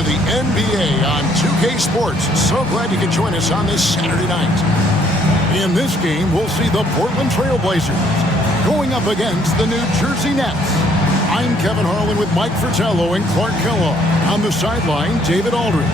to the NBA on 2K Sports. So glad you could join us on this Saturday night. In this game, we'll see the Portland Trail Blazers going up against the New Jersey Nets. I'm Kevin Harlan with Mike Fratello and Clark Kellogg. On the sideline, David Aldridge.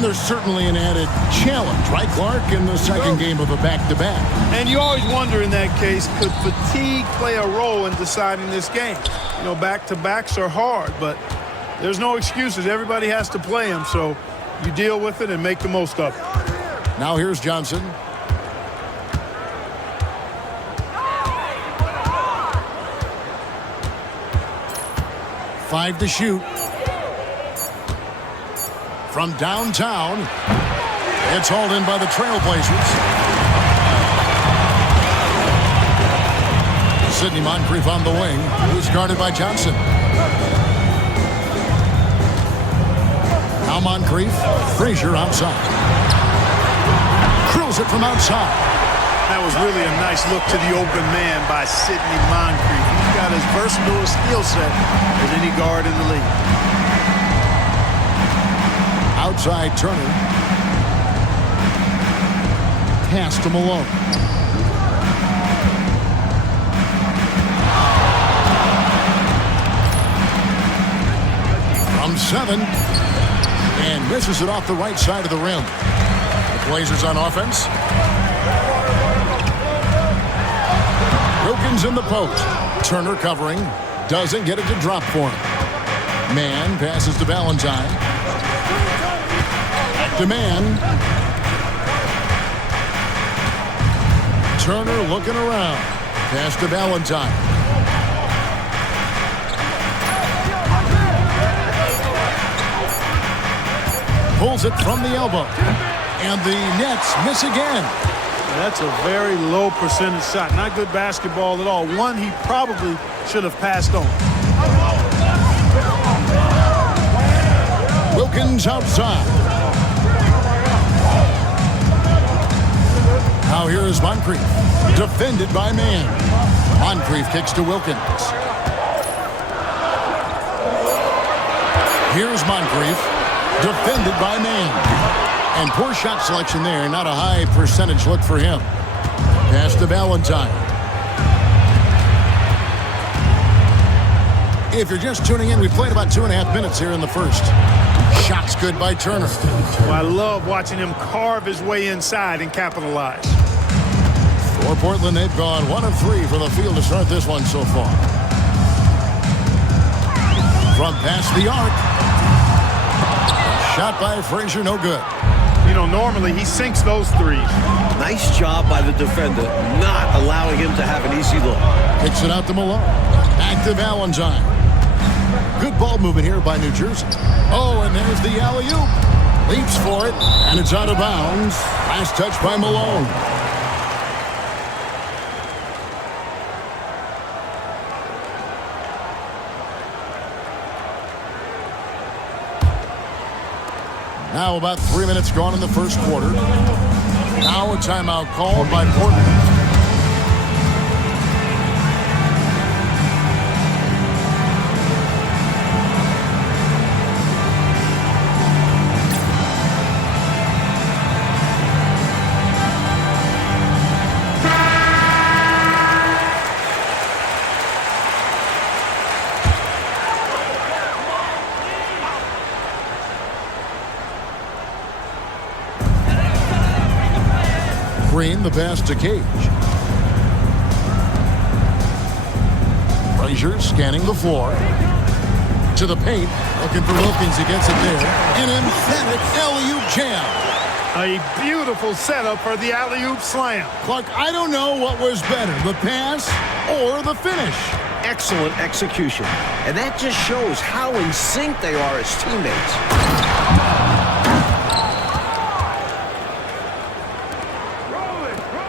There's certainly an added challenge, right, Clark, in the second game of a back-to-back. And you always wonder in that case, could fatigue play a role in deciding this game? You know, back-to-backs are hard, but there's no excuses. Everybody has to play them, so you deal with it and make the most of it. Now here's Johnson. Five to shoot. From downtown, it's hauled in by the Trailblazers. Sidney Moncrief on the wing, who's guarded by Johnson. Now Moncrief, Frazier outside. Drills it from outside. That was really a nice look to the open man by Sidney Moncrief. He's got as versatile a skill set as any guard in the league. Outside Turner. Pass to Malone. From 7. And misses it off the right side of the rim. The Blazers on offense. Wilkins in the post. Turner covering. Doesn't get it to drop for him. Man passes to Valentine. Demand. Turner looking around. Pass to Valentine. Pulls it from the elbow. And the Nets miss again. That's a very low percentage shot. Not good basketball at all. One he probably should have passed on. Wilkins outside. Now here is Moncrief, defended by Man. Moncrief kicks to Wilkins. Here's Moncrief, defended by Man. And poor shot selection there, not a high percentage look for him. Pass to Valentine. If you're just tuning in, we played about 2.5 minutes here in the first. Shot's good by Turner. Well, I love watching him carve his way inside and capitalize. For Portland, they've gone 1 of 3 from the field to start this one so far. From past the arc. Shot by Frazier, no good. You know, normally he sinks those threes. Nice job by the defender, not allowing him to have an easy look. Kicks it out to Malone. Back to Valentine. Good ball movement here by New Jersey. Oh, and there's the alley-oop. Leaps for it, and it's out of bounds. Last touch by Malone. Now about 3 minutes gone in the first quarter. Now a timeout called by Portland. Green, the pass to Cage. Frazier scanning the floor. To the paint. Looking for Wilkins. He gets it there. An emphatic alley-oop jam. A beautiful setup for the alley-oop slam. Clark, I don't know what was better, the pass or the finish. Excellent execution. And that just shows how in sync they are as teammates.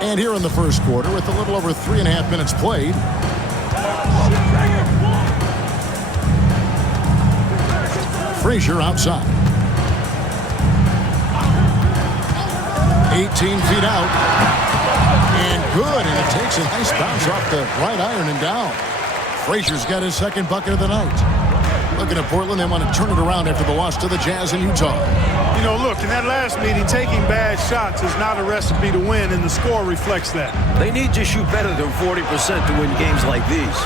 And here in the first quarter, with a little over 3.5 minutes played, Frazier outside. 18 feet out. And good, and it takes a nice bounce off the right iron and down. Frazier's got his second bucket of the night. Looking at Portland, they want to turn it around after the loss to the Jazz in Utah. You know, look, in that last meeting, taking bad shots is not a recipe to win, and the score reflects that. They need to shoot better than 40% to win games like these.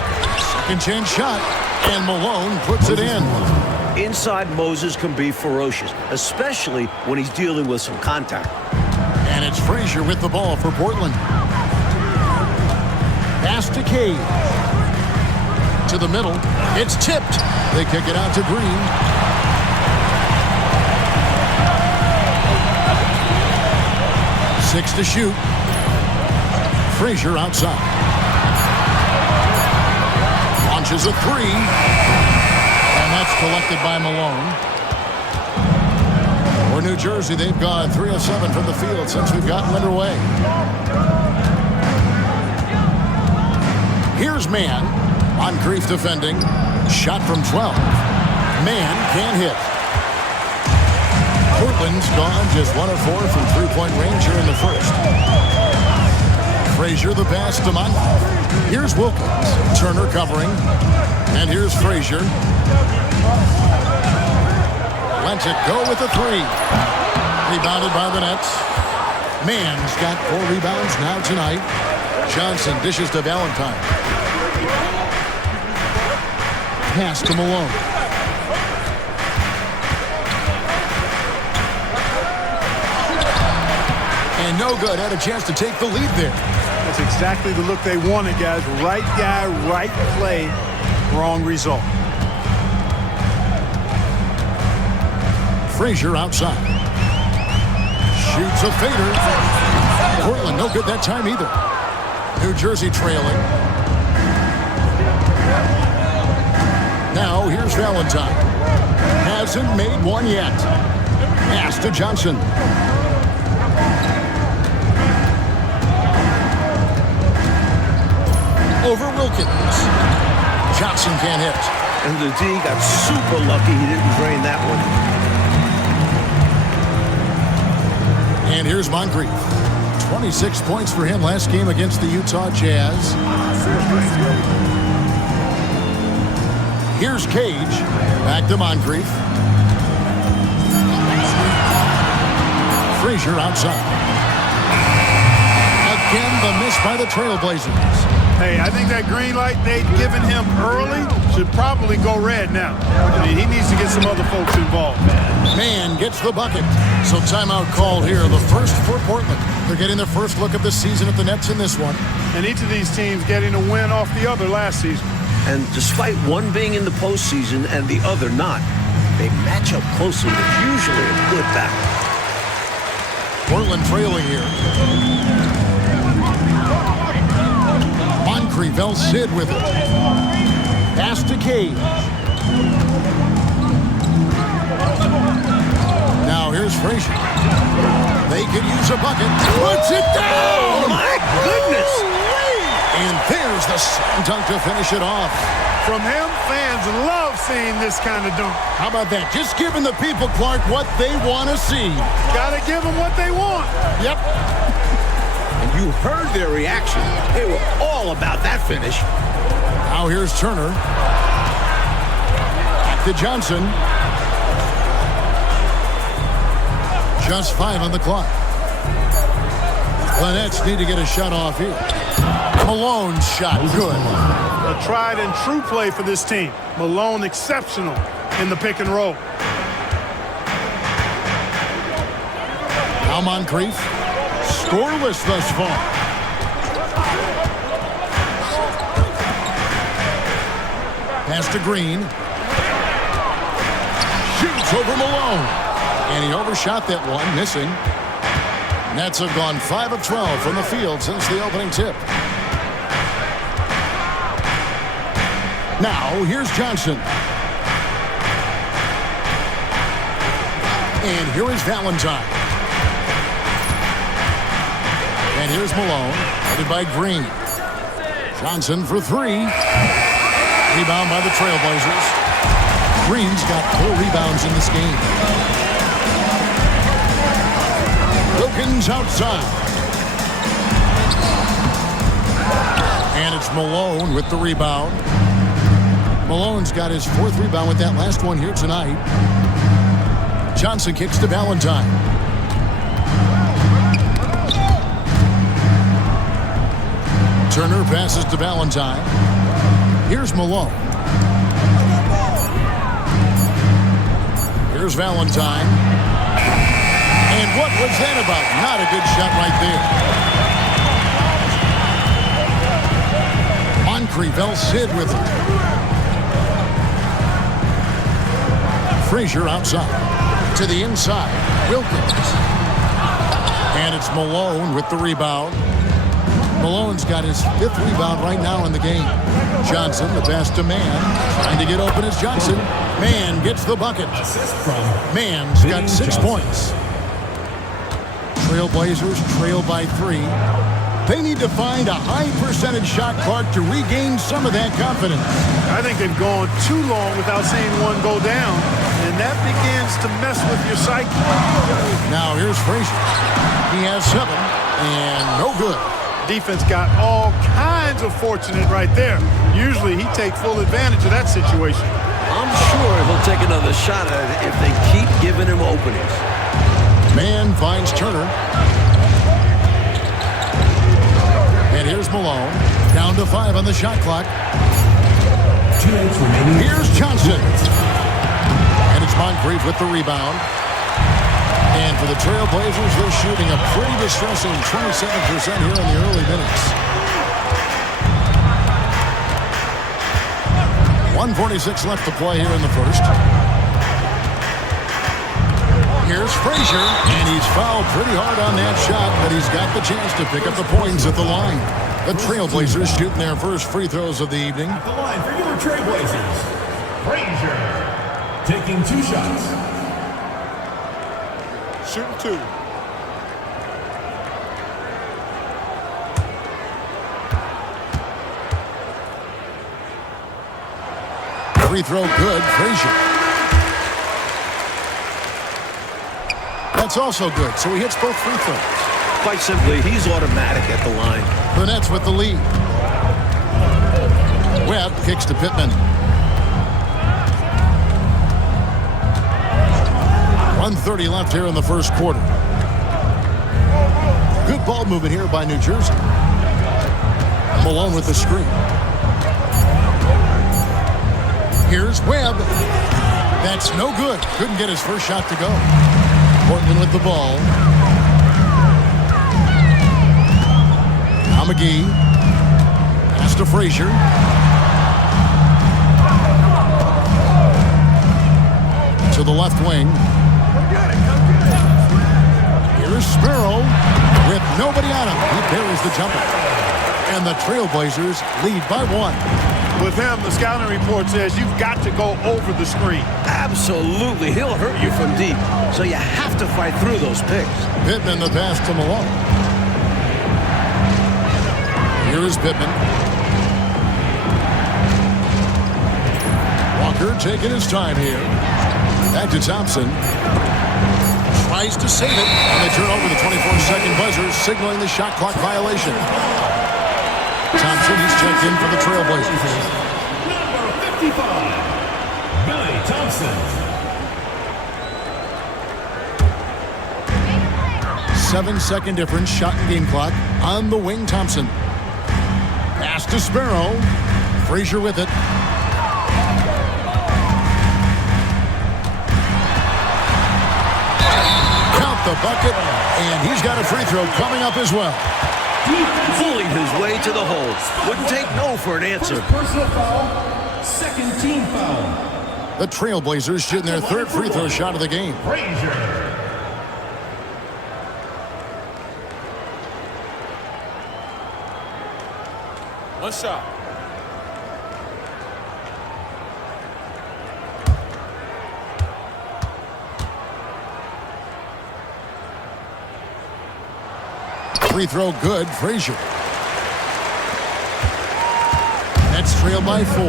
Second chance shot, and Malone puts it in. Inside Moses can be ferocious, especially when he's dealing with some contact. And it's Frazier with the ball for Portland. Pass to Cade. To the middle. It's tipped. They kick it out to Green. Six to shoot. Frazier outside. Launches a three. And that's collected by Malone. For New Jersey, they've gone 3 of 7 from the field since we've gotten underway. Here's Mann. Moncrief defending. Shot from 12. Mann can't hit. Portland's gone just 1 of 4 from three-point range here in the first. Frazier the pass to Moncrief. Here's Wilkins. Turner covering. And here's Frazier. Lets it go with the three. Rebounded by the Nets. Mann's got 4 rebounds now tonight. Johnson dishes to Valentine. Pass to Malone. And no good. Had a chance to take the lead there. That's exactly the look they wanted, guys. Right guy, right play, wrong result. Frazier outside. Shoots a fader. Portland no good that time either. New Jersey trailing. Now here's Valentine. Hasn't made one yet. Pass to Johnson. Over Wilkins. Johnson can't hit. And the D got super lucky he didn't drain that one. And here's Moncrief. 26 points for him last game against the Utah Jazz. Here's Cage. Back to Moncrief. Frazier outside. Again, the miss by the Trailblazers. Hey, I think that green light they'd given him early should probably go red now. I mean, he needs to get some other folks involved. Mann gets the bucket. So timeout called here. The first for Portland. They're getting their first look at the season at the Nets in this one. And each of these teams getting a win off the other last season. And despite one being in the postseason and the other not, they match up closely with usually a good battle. Portland trailing here. Moncrief, El Cid with it. Pass to Cage. Now here's Frazier. They could use a bucket. Puts it down! Oh my goodness! And there's the slam dunk to finish it off. From him, fans love seeing this kind of dunk. How about that? Just giving the people, Clark, what they want to see. Gotta give them what they want. Yep. And you heard their reaction. They were all about that finish. Now here's Turner. Back to Johnson. Just 5 on the clock. The Nets need to get a shot off here. Malone's shot, good. A tried and true play for this team. Malone exceptional in the pick and roll. Now Moncrief, scoreless thus far. Pass to Green. Shoots over Malone. And he overshot that one, missing. Nets have gone 5 of 12 from the field since the opening tip. Now, here's Johnson. And here is Valentine. And here's Malone, headed by Green. Johnson for three. Rebound by the Trailblazers. Green's got 4 rebounds in this game. Wilkins outside. And it's Malone with the rebound. Malone's got his 4th rebound with that last one here tonight. Johnson kicks to Valentine. Turner passes to Valentine. Here's Malone. Here's Valentine. And what was that about? Not a good shot right there. Moncrief, El Cid with it. Frazier outside. To the inside. Wilkins. And it's Malone with the rebound. Malone's got his 5th rebound right now in the game. Johnson, the pass to Mann. Trying to get open is Johnson. Mann gets the bucket. Mann's got 6 points. Trailblazers trail by 3. They need to find a high percentage shot clock to regain some of that confidence. I think they've gone too long without seeing one go down, and that begins to mess with your psyche. Now here's Frazier. He has 7, and no good. Defense got all kinds of fortunate right there. Usually he takes full advantage of that situation. I'm sure he'll take another shot at it if they keep giving him openings. Mann finds Turner. And here's Malone. Down to 5 on the shot clock. 2 minutes remaining. Here's Johnson. And it's Moncrief with the rebound. And for the Trailblazers, they're shooting a pretty distressing 27% here in the early minutes. 1:46 left to play here in the first. Here's Frazier, and he's fouled pretty hard on that shot, but he's got the chance to pick up the points at the line. The Trailblazers shooting their first free throws of the evening. At the line for your Trailblazers, Frazier taking 2 shots. Shooting 2. Free throw good, Frazier. That's also good, so he hits both free throws. Quite simply, he's automatic at the line. The Nets with the lead. Webb kicks to Pittman. 1:30 left here in the first quarter. Good ball movement here by New Jersey. Malone with the screen. Here's Webb. That's no good. Couldn't get his first shot to go. Portland with the ball. Now McGee. Pass to Frazier. To the left wing. Here's Sparrow with nobody on him. He buries the jumper. And the Trailblazers lead by 1. With him, the scouting report says you've got to go over the screen. Absolutely. He'll hurt you from deep. So you have to fight through those picks. Pittman the pass to Malone. Here is Pittman. Walker taking his time here. Back to Thompson. Tries to save it. And they turn over the 24-second buzzer, signaling the shot clock violation. Thompson, he's checked in for the Trailblazers. Number 55, Billy Thompson. 7-second difference, shot and game clock. On the wing, Thompson. Pass to Sparrow. Frazier with it. Count the bucket, and he's got a free throw coming up as well. Bullied his way to the hole. Wouldn't take no for an answer. Personal foul, second team foul. The Trailblazers shooting their 3rd free throw shot of the game. Frazier. One shot. Free throw good, Frazier. Nets trail by 4.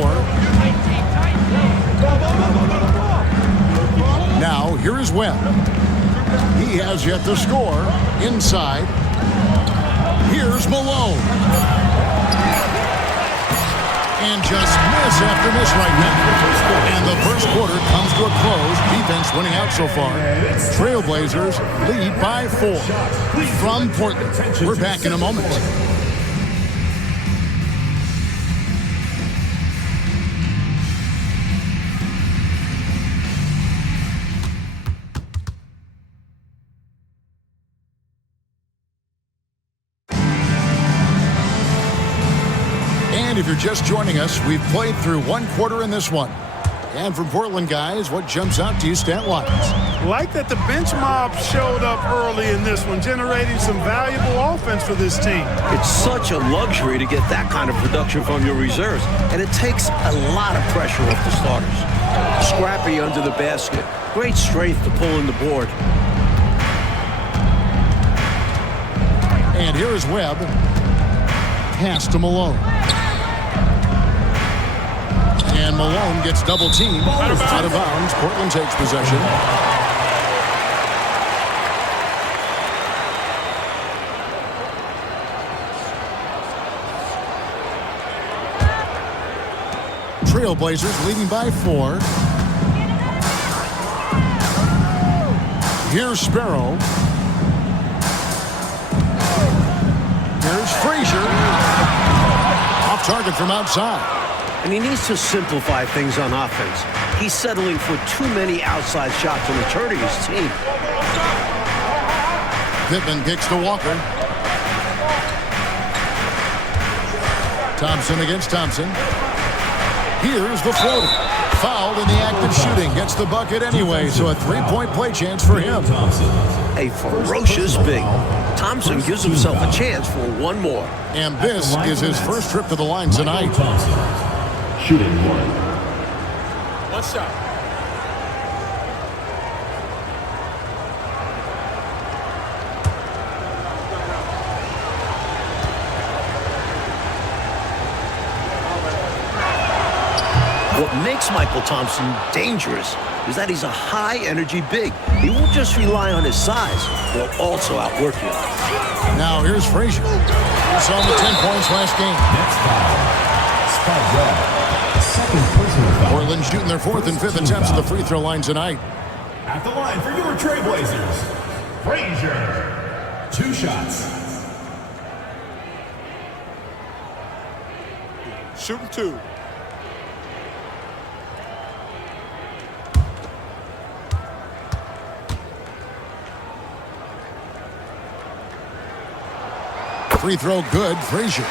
Now, here is Webb. He has yet to score. Inside. Here's Malone. And just miss after miss right now. And the first quarter comes to a close. Defense winning out so far. Trailblazers lead by 4 from Portland. We're back in a moment. And if you're just joining us, we've played through one quarter in this one. And from Portland, guys, what jumps out to you stat-wise? Like that the bench mob showed up early in this one, generating some valuable offense for this team. It's such a luxury to get that kind of production from your reserves, and it takes a lot of pressure off the starters. Scrappy under the basket. Great strength to pull in the board. And here is Webb. Pass to Malone. And Malone gets double-teamed. Out of bounds. Portland takes possession. Trailblazers leading by 4. Here's Sparrow. Here's Frazier. Off target from outside. And he needs to simplify things on offense. He's settling for too many outside shots on the turn of his team. Pittman kicks to Walker. Thompson against Thompson. Here's the floater. Fouled in the act of shooting. Gets the bucket anyway, so a three-point play chance for him. A ferocious big. Thompson gives himself a chance for one more. And this is his first trip to the line tonight. Shooting 1. One shot. What makes Michael Thompson dangerous is that he's a high-energy big. He won't just rely on his size. He'll also outwork you. Now here's Frazier. He saw the 10 points last game. Next foul. Spot Webb. Second personal foul. Portland shooting their 4th and 5th attempts at the free throw line tonight. At the line for your Trailblazers, Frazier. 2 shots. Shooting 2. Free throw good, Frazier.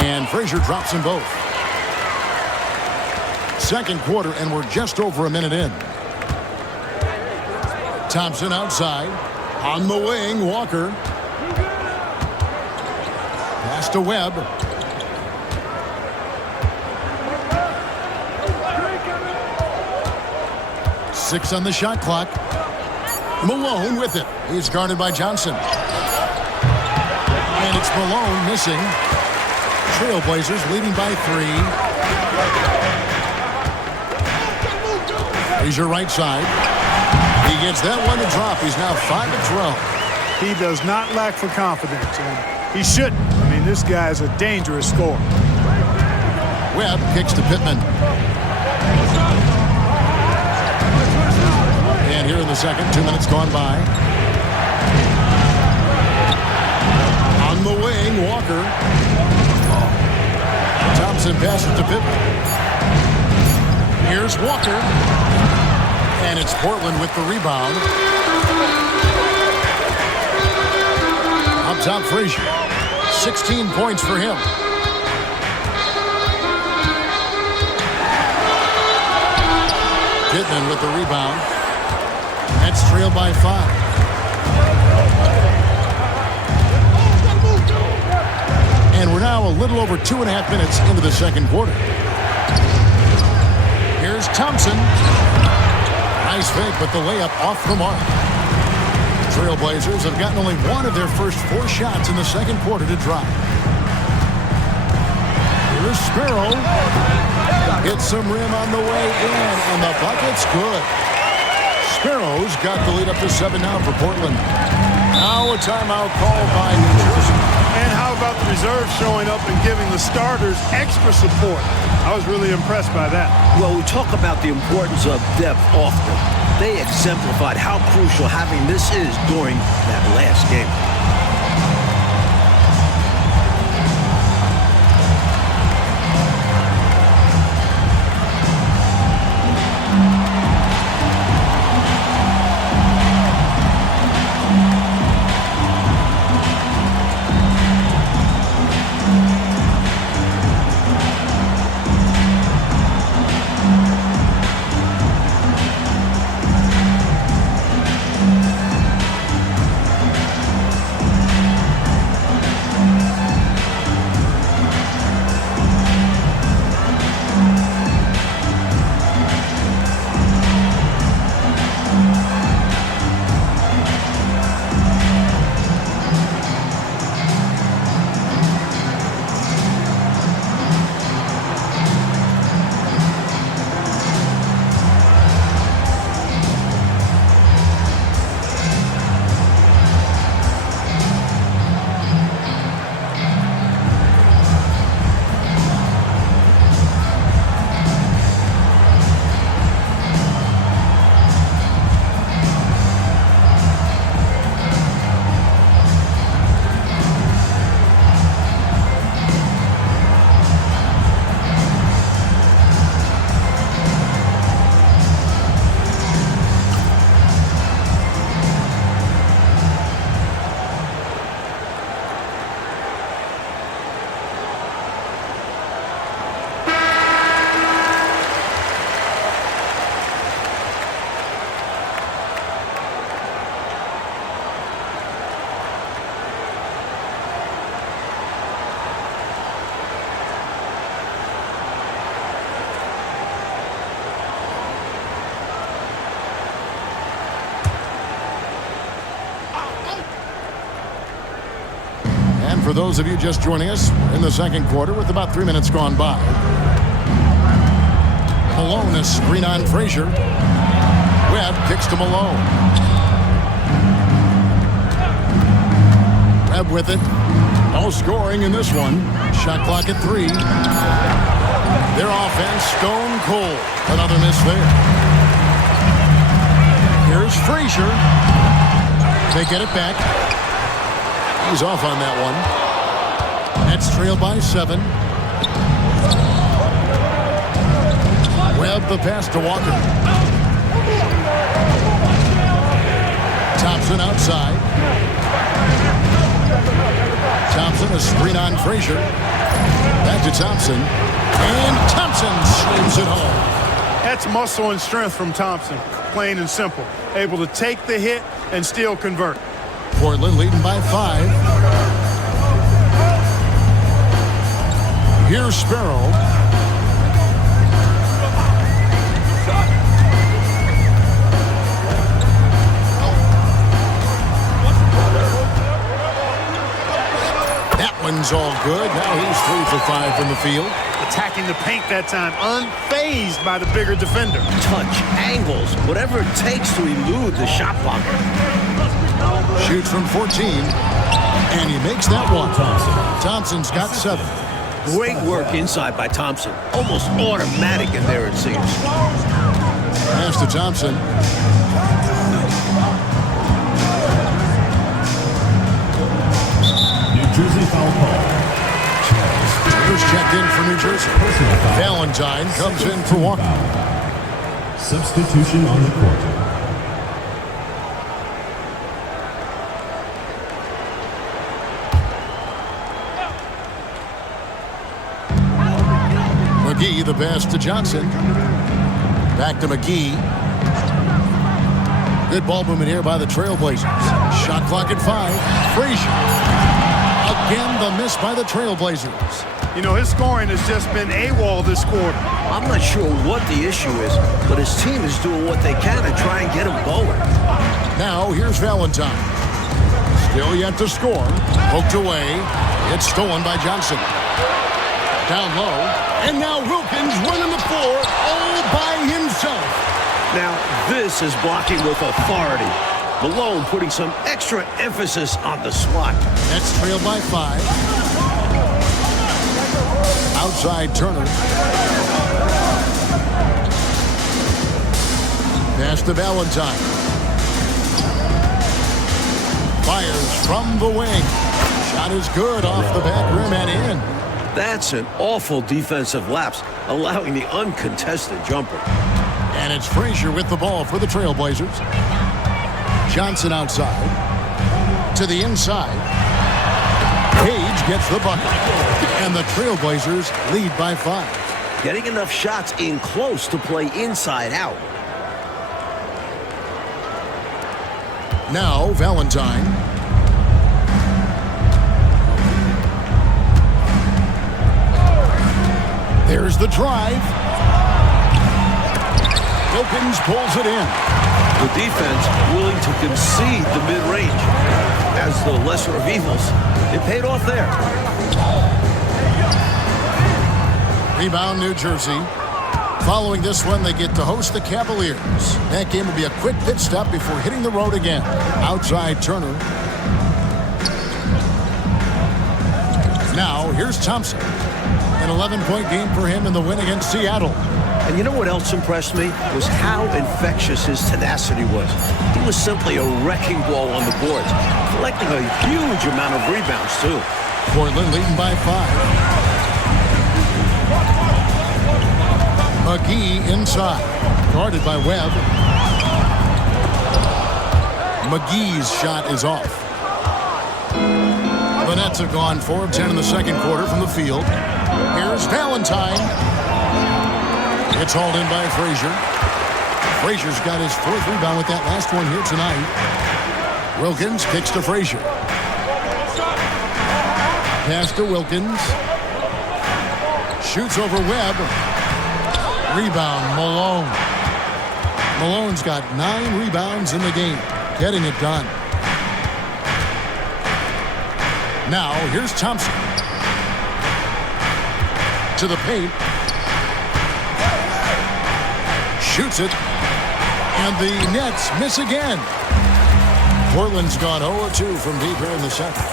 And Frazier drops them both. Second quarter, and we're just over a minute in. Thompson outside. On the wing, Walker. Pass to Webb. Six on the shot clock. Malone with it. He's guarded by Johnson. And it's Malone missing. Trailblazers leading by 3. He's your right side. He gets that one to drop. He's now 5 of 12. He does not lack for confidence, and he shouldn't. I mean, this guy's a dangerous scorer. Webb kicks to Pittman. And here in the second, 2 minutes gone by. On the wing, Walker. Thompson passes to Pittman. Here's Walker. And it's Portland with the rebound. Up top, Frazier. 16 points for him. Pittman with the rebound. Nets trail by 5. little over 2.5 minutes into the second quarter. Here's Thompson. Nice fake, but the layup off the mark. Trailblazers have gotten only one of their first 4 shots in the second quarter to drop. Here's Sparrow. Hits some rim on the way in, and the bucket's good. Sparrow's got the lead up to 7 now for Portland. Now a timeout called by New Jersey. And how about the reserves showing up and giving the starters extra support? I was really impressed by that. Well, we talk about the importance of depth often. They exemplified how crucial having this is during that last game. For those of you just joining us, we're in the second quarter with about 3 minutes gone by. Malone, a screen on Frazier. Webb kicks to Malone. Webb with it. No scoring in this one. Shot clock at 3. Their offense stone cold. Another miss there. Here's Frazier. They get it back. He's off on that one. Nets trail by 7. Webb the pass to Walker. Thompson outside. Thompson a screen on Frazier. Back to Thompson. And Thompson slams it home. That's muscle and strength from Thompson. Plain and simple. Able to take the hit and still convert. Portland leading by 5. Here's Sparrow. That one's all good. Now he's 3 for 5 from the field. Attacking the paint that time, unfazed by the bigger defender. Touch, angles, whatever it takes to elude the shot blocker. Shoots from 14, and he makes that one. Thompson's got 7. Great work inside by Thompson. Almost automatic in there, it seems. Pass to Thompson. New Jersey foul call. First checked in for New Jersey. Valentine comes in for Walker. Substitution on the court. McGee the pass to Johnson. Back to McGee. Good ball movement here by the Trailblazers. Shot clock at 5. Frazier. Again, the miss by the Trailblazers. You know, his scoring has just been AWOL this quarter. I'm not sure what the issue is, but his team is doing what they can to try and get him going. Now, here's Valentine. Still yet to score. Poked away. It's stolen by Johnson. Down low. And now Wilkins running the floor all by himself. Now, this is blocking with authority. Malone putting some extra emphasis on the swat. Nets trail by 5. Outside Turner. Pass to Valentine. Fires from the wing. Shot is good off the back rim and in. That's an awful defensive lapse, allowing the uncontested jumper. And it's Frazier with the ball for the Trailblazers. Johnson outside. To the inside. Page gets the bucket. And the Trailblazers lead by 5. Getting enough shots in close to play inside out. Now Valentine. There's the drive. Wilkins pulls it in. The defense willing to concede the mid-range as the lesser of evils. It paid off there. Rebound, New Jersey. Following this one, they get to host the Cavaliers. That game will be a quick pit stop before hitting the road again. Outside Turner. Now, here's Thompson. An 11-point game for him in the win against Seattle. And you know what else impressed me? Was how infectious his tenacity was. He was simply a wrecking ball on the boards, collecting a huge amount of rebounds, too. Portland leading by 5. McGee inside. Guarded by Webb. McGee's shot is off. The Nets have gone 4 of 10 in the second quarter from the field. Here's Valentine. It's hauled in by Frazier. Frazier's got his 4th rebound with that last one here tonight. Wilkins kicks to Frazier. Pass to Wilkins. Shoots over Webb. Rebound, Malone. Malone's got 9 rebounds in the game. Getting it done. Now, here's Thompson. To the paint. Shoots it. And the Nets miss again. Portland's gone 0-2 from deep here in the second.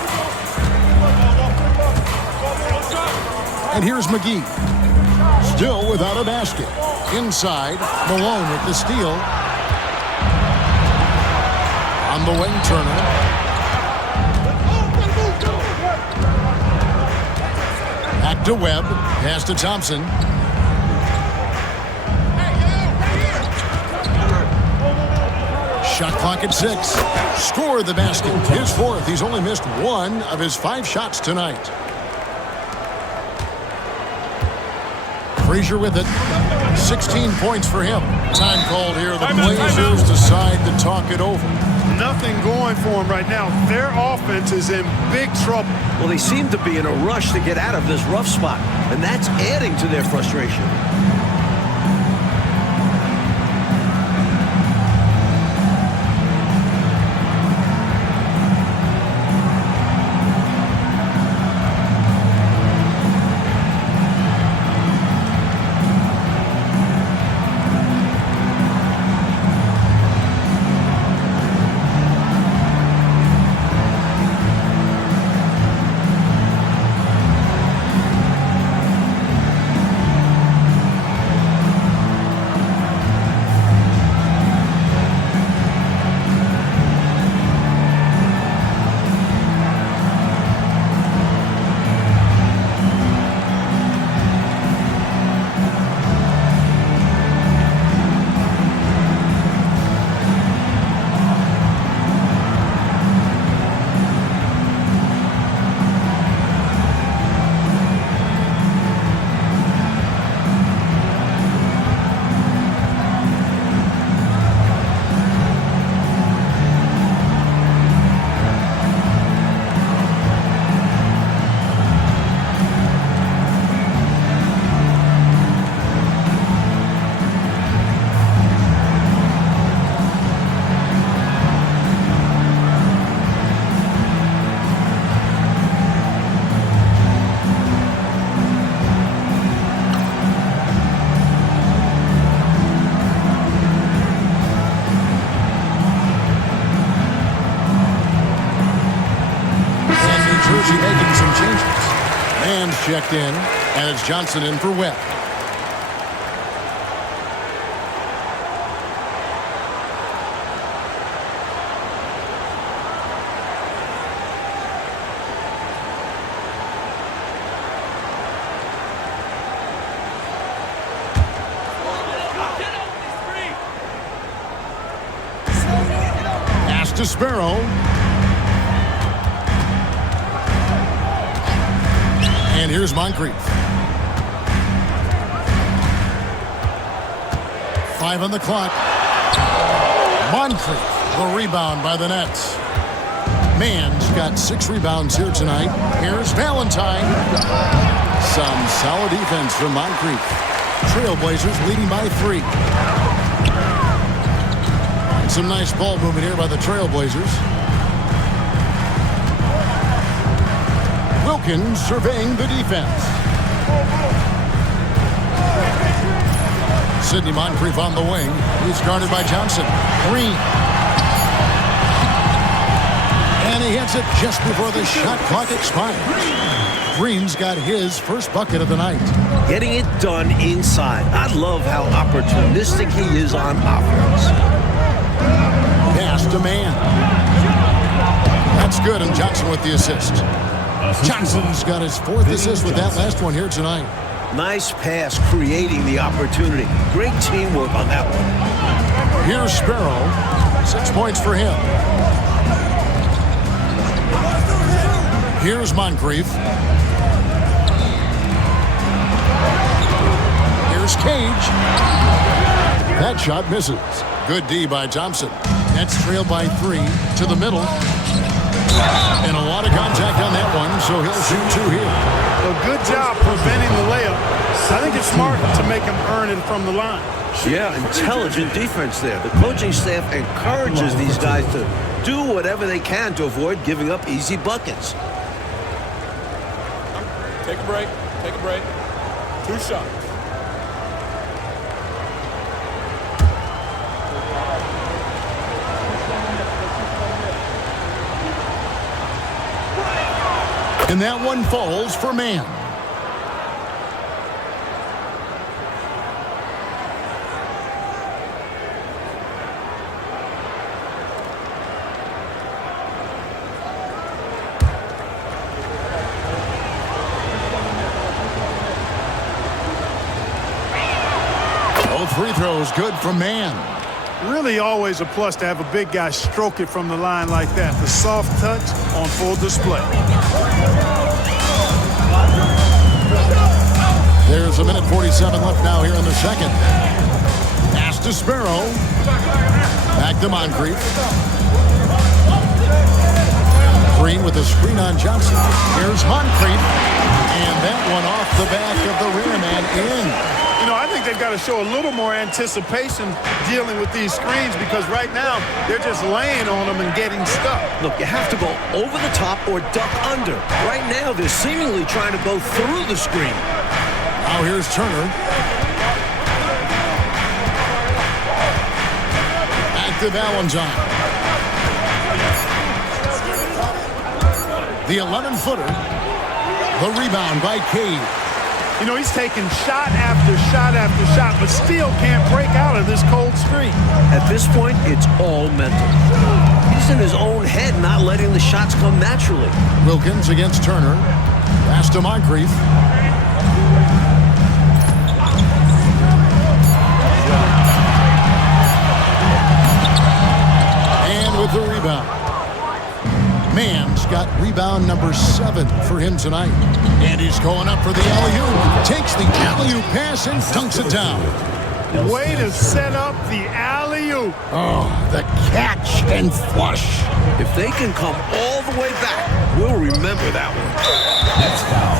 And here's McGee. Still without a basket. Inside, Malone with the steal. On the wing, Turner. Back to Webb. Pass to Thompson. Shot clock at 6. Scored the basket. His 4th. He's only missed 1 of his 5 shots tonight. Frazier with it. 16 points for him. Time called here. The Blazers decide to talk it over. Nothing going for them right now. Their offense is in big trouble. Well, they seem to be in a rush to get out of this rough spot, and that's adding to their frustration. checked in, and it's Johnson in for Webb. Pass to Sparrow. And here's Moncrief. 5 on the clock. Moncrief, the rebound by the Nets. Mann's got 6 rebounds here tonight. Here's Valentine. Some solid defense from Moncrief. Trailblazers leading by 3. Some nice ball movement here by the Trailblazers. Wilkins surveying the defense. Sidney Moncrief on the wing. He's guarded by Johnson. Green. And he hits it just before the shot clock expires. Green's got his first bucket of the night. Getting it done inside. I love how opportunistic he is on offense. Pass to Mann. That's good, and Johnson with the assist. Johnson's got his 4th assist with that last one here tonight. Nice pass, creating the opportunity. Great teamwork on that one. Here's Sparrow. 6 points for him. Here's Moncrief. Here's Cage. That shot misses. Good D by Thompson. Nets trail by 3 to the middle. And a lot of contact on that one, so he'll shoot 2 here. A good job preventing the layup. I think it's smart to make him earn it from the line. Yeah, intelligent defense there. The coaching staff encourages these guys to do whatever they can to avoid giving up easy buckets. Take a break. Take a break. 2 shots. And that one falls for Mann. Both free throws good from Mann. Really always a plus to have a big guy stroke it from the line like that. The soft touch on full display. There's a minute 47 left now here in the second. Pass to Sparrow. Back to Moncrief. Green with a screen on Johnson. Here's Moncrief. And that one off the back of the rim and in. You know, I think they've got to show a little more anticipation dealing with these screens because right now they're just laying on them and getting stuck. Look, you have to go over the top or duck under. Right now, they're seemingly trying to go through the screen. Now here's Turner. Back to Valentine. The 11-footer. The rebound by Cade. You know, he's taking shot after shot after shot, but still can't break out of this cold streak. At this point, it's all mental. He's in his own head, not letting the shots come naturally. Wilkins against Turner. Pass to Moncrief. And with the rebound. Mann's got rebound number 7 for him tonight. And he's going up for the alley-oop. Takes the alley-oop pass and dunks it down. Way to set up the alley-oop. Oh, the catch and flush. If they can come all the way back, we'll remember that one. Next foul.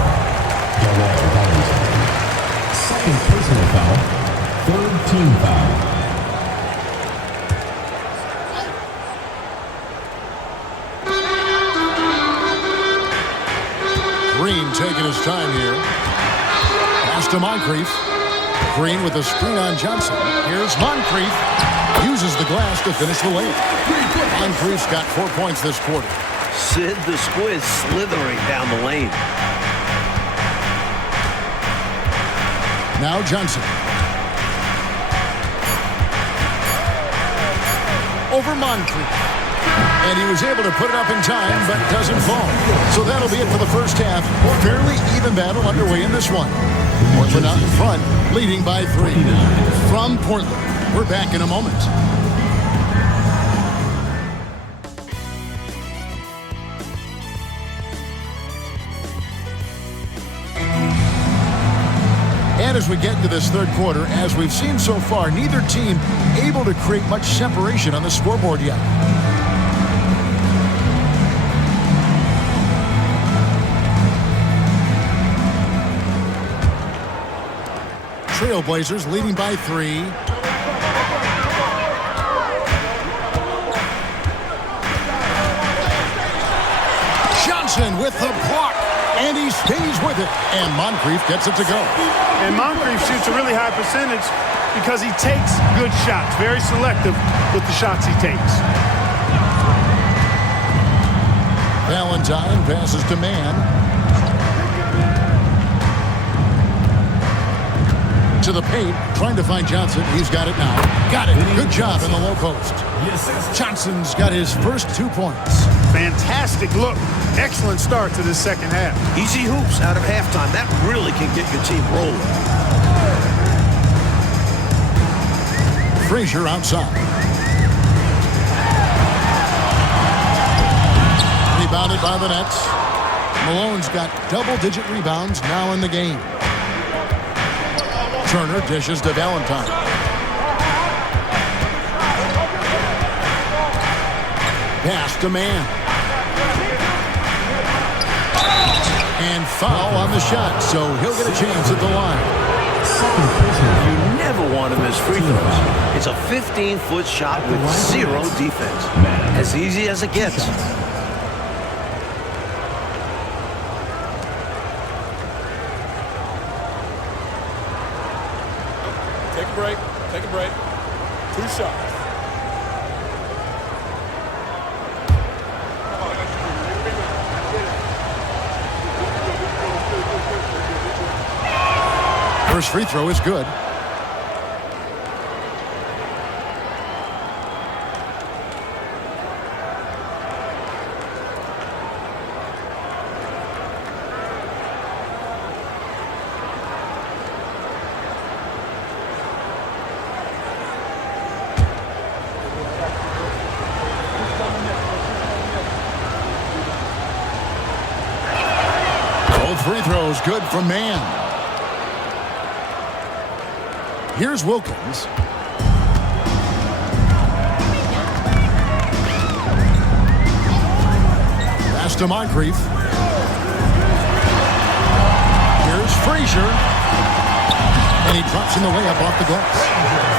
Second personal foul. 3rd team foul. Green taking his time here. Pass to Moncrief. Green with a screen on Johnson. Here's Moncrief. Uses the glass to finish the layup. Moncrief's got 4 points this quarter. Sid the Squid slithering down the lane. Now Johnson. Over Moncrief. And he was able to put it up in time, but doesn't fall. So that'll be it for the first half. Fairly even battle underway in this one. Portland out in front, leading by 3. From Portland, we're back in a moment. And as we get into this third quarter, as we've seen so far, neither team able to create much separation on the scoreboard yet. Trailblazers leading by 3. Johnson with the block, and he stays with it, and Moncrief gets it to go. And Moncrief shoots a really high percentage because he takes good shots. Very selective with the shots he takes. Valentine passes to Mann. To the paint, trying to find Johnson. He's got it now. Got it. Good job in the low post. Johnson's got his first 2 points. Fantastic look. Excellent start to this second half. Easy hoops out of halftime. That really can get your team rolling. Frazier outside. Rebounded by the Nets. Malone's got double-digit rebounds now in the game. Turner dishes to Valentine. Pass to Mann. And foul on the shot, so he'll get a chance at the line. You never want to miss free throws. It's a 15-foot shot with 0 defense. As easy as it gets. Take a break. 2 shots. First free throw is good. Free throws good from Mann. Here's Wilkins. Pass to Moncrief. Here's Frazier. And he drops in the layup off the glass.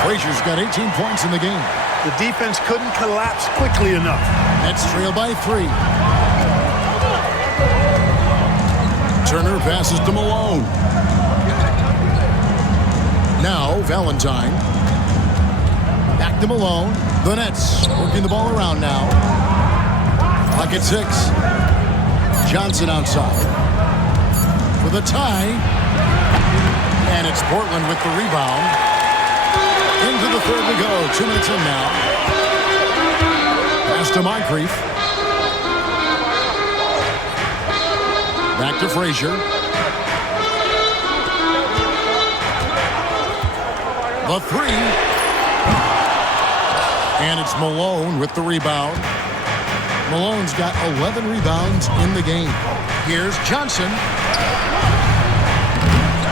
Frazier's got 18 points in the game. The defense couldn't collapse quickly enough. Nets trail by 3. Turner passes to Malone. Now Valentine. Back to Malone. The Nets working the ball around now. Clock at 6. Johnson outside. For the tie. And it's Portland with the rebound. Into the third we go. 2 minutes in now. Pass to Moncrief. Back to Frazier. The 3. And it's Malone with the rebound. Malone's got 11 rebounds in the game. Here's Johnson.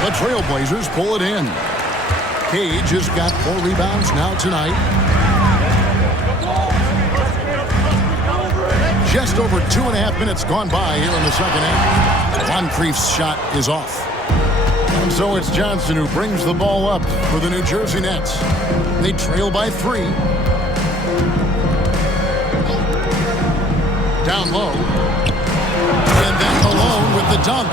The Trailblazers pull it in. Cage has got 4 rebounds now tonight. Just over 2.5 minutes gone by here in the second half. Moncrief's shot is off. And so it's Johnson who brings the ball up for the New Jersey Nets. They trail by 3. Down low. And then Malone with the dunk.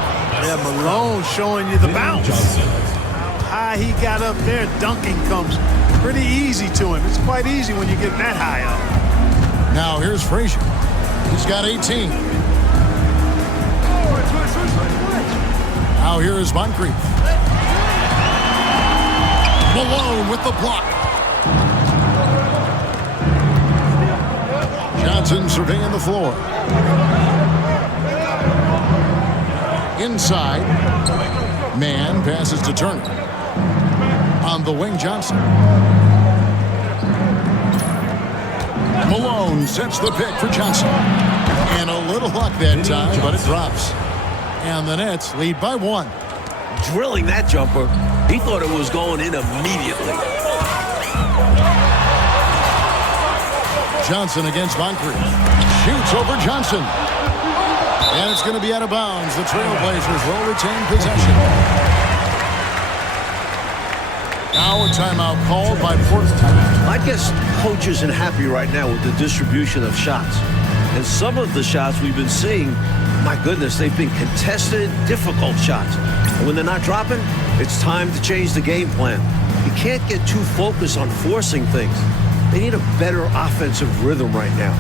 Yeah, Malone showing you the bounce. How high he got up there, dunking comes pretty easy to him. It's quite easy when you get that high up. Now here's Frazier. He's got 18. Now here is Moncrief. Malone with the block. Johnson surveying the floor. Inside. Man passes to Turner. On the wing, Johnson. Malone sets the pick for Johnson. And a little luck that time, but it drops. And the Nets lead by 1. Drilling that jumper. He thought it was going in immediately. Johnson against Moncrief. Shoots over Johnson. And it's going to be out of bounds. The Trailblazers will retain possession. Now a timeout called by Portland. I guess coach isn't happy right now with the distribution of shots. And some of the shots we've been seeing, my goodness, they've been contested, difficult shots. And when they're not dropping, it's time to change the game plan. You can't get too focused on forcing things. They need a better offensive rhythm right now.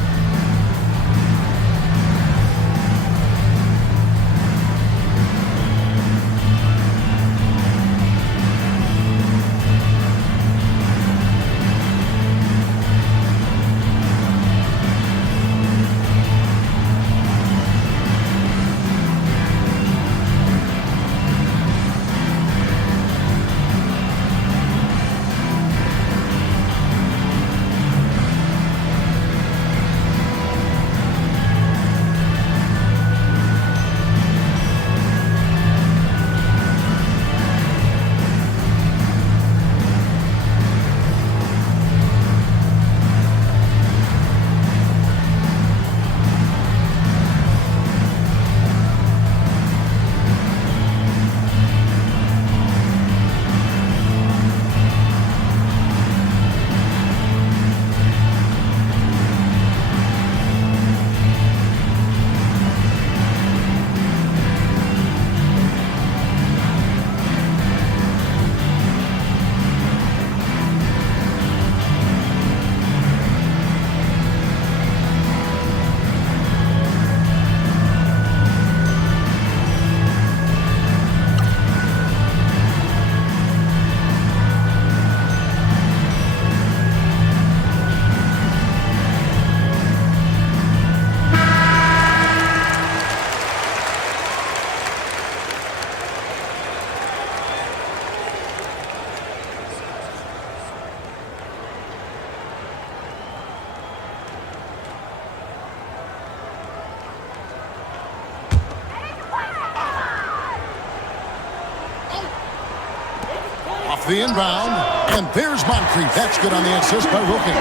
The inbound, and there's Moncrief. That's good on the assist by Wilkins.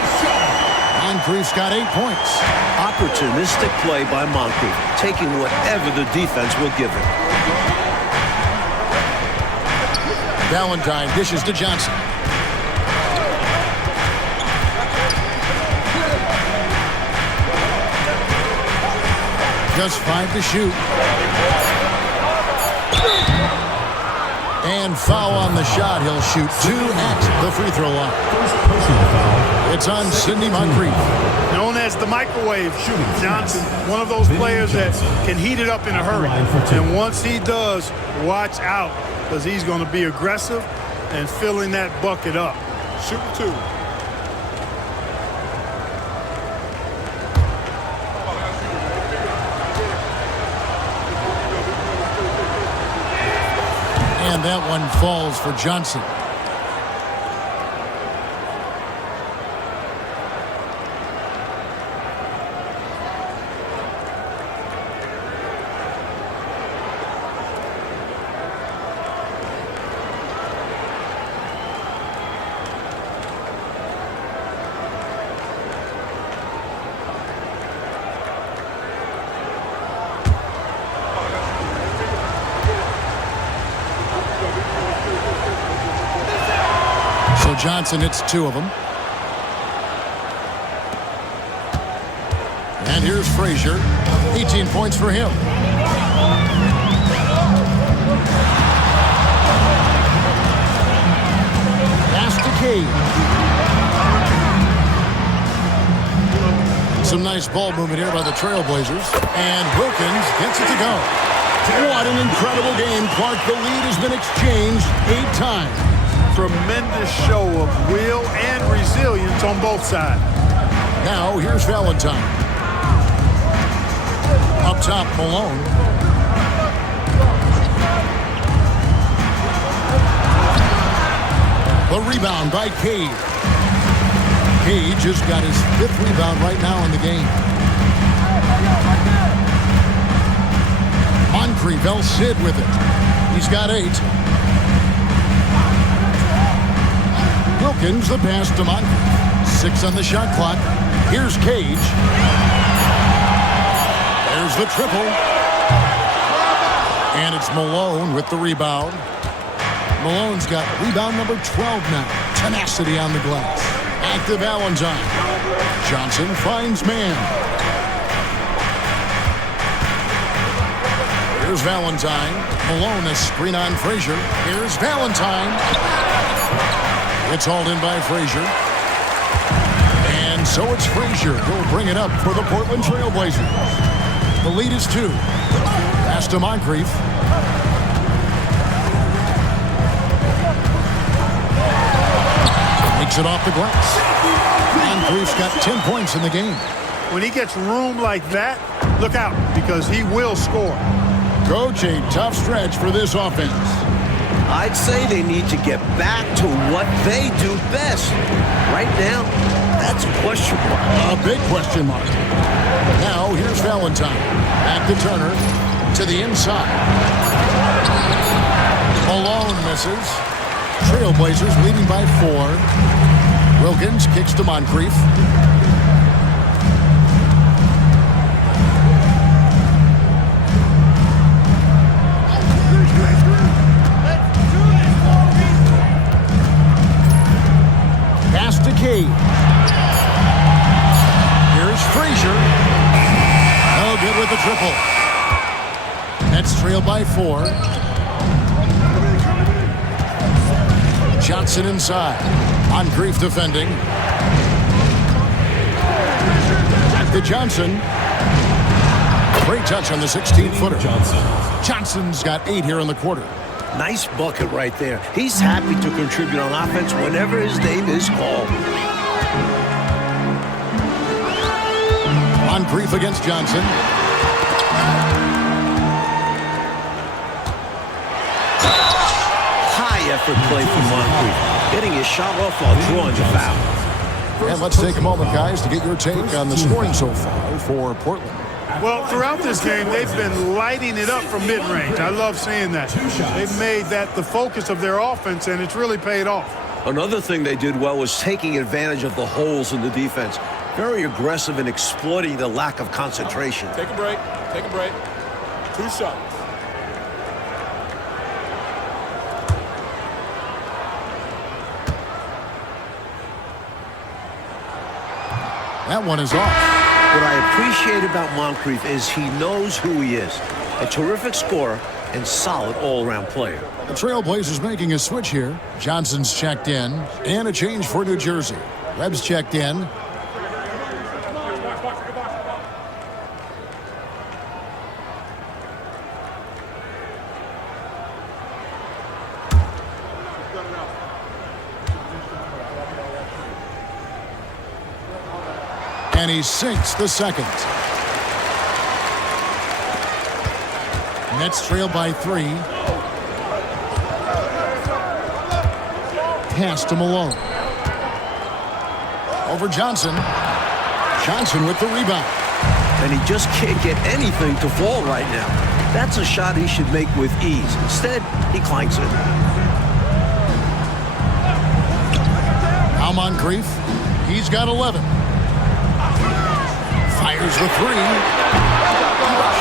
Moncrief's got 8 points. Opportunistic play by Moncrief, taking whatever the defense will give him. Valentine dishes to Johnson. Just 5 to shoot. And foul on the shot. He'll shoot 2 at the free throw line. It's on Sidney Moncrief. Known as the microwave, Johnson, one of those players that can heat it up in a hurry. And once he does, watch out, because he's going to be aggressive and filling that bucket up. Shoot 2. And that one falls for Johnson. Johnson hits 2 of them. And here's Frazier. 18 points for him. Pass to Cade. Some nice ball movement here by the Trailblazers. And Wilkins gets it to go. What an incredible game, Clark. The lead has been exchanged 8 times. tremendous show of will and resilience on both sides. Now here's Valentine. Up top, Malone. The rebound by Cage. Cage has got his 5th rebound right now in the game. Moncrief, El Cid with it. He's got 8. Wilkins, the pass to Moncrief. 6 on the shot clock. Here's Cage. There's the triple. And it's Malone with the rebound. Malone's got rebound number 12 now. Tenacity on the glass. Back to Valentine. Johnson finds man. Here's Valentine. Malone, a screen on Frazier. Here's Valentine. It's hauled in by Frazier. And so it's Frazier who'll bring it up for the Portland Trail Blazers. The lead is 2. Pass to Moncrief. Makes it off the glass. Moncrief's got 10 points in the game. When he gets room like that, look out, because he will score. Coach, a tough stretch for this offense. I'd say they need to get back to what they do best. Right now, that's a question mark. A big question mark. Now, here's Valentine. Back to Turner. To the inside. Malone misses. Trailblazers leading by 4. Wilkins kicks to Moncrief. Pass to Cade. Here's Frazier. No good with the triple. Nets trail by 4. Johnson inside. Moncrief defending. Back to Johnson. Great touch on the 16-footer. Johnson's got 8 here in the quarter. Nice bucket right there. He's happy to contribute on offense whenever his name is called. Moncrief against Johnson. High effort play from Moncrief, getting his shot off while drawing the foul. And let's take a moment, guys, to get your take on the scoring so far for Portland. Well, throughout this game, they've been lighting it up from mid-range. I love seeing that. They've made that the focus of their offense, and it's really paid off. Another thing they did well was taking advantage of the holes in the defense. Very aggressive in exploiting the lack of concentration. Take a break. Take a break. 2 shots. That one is off. What I appreciate about Moncrief is he knows who he is. A terrific scorer and solid all-around player. The Trailblazers making a switch here. Johnson's checked in. And a change for New Jersey. Webb's checked in. And he sinks the second. Nets trail by 3. Pass to Malone. Over Johnson. Johnson with the rebound. And he just can't get anything to fall right now. That's a shot he should make with ease. Instead, he clanks it. Now Moncrief. He's got 11. Fires the 3.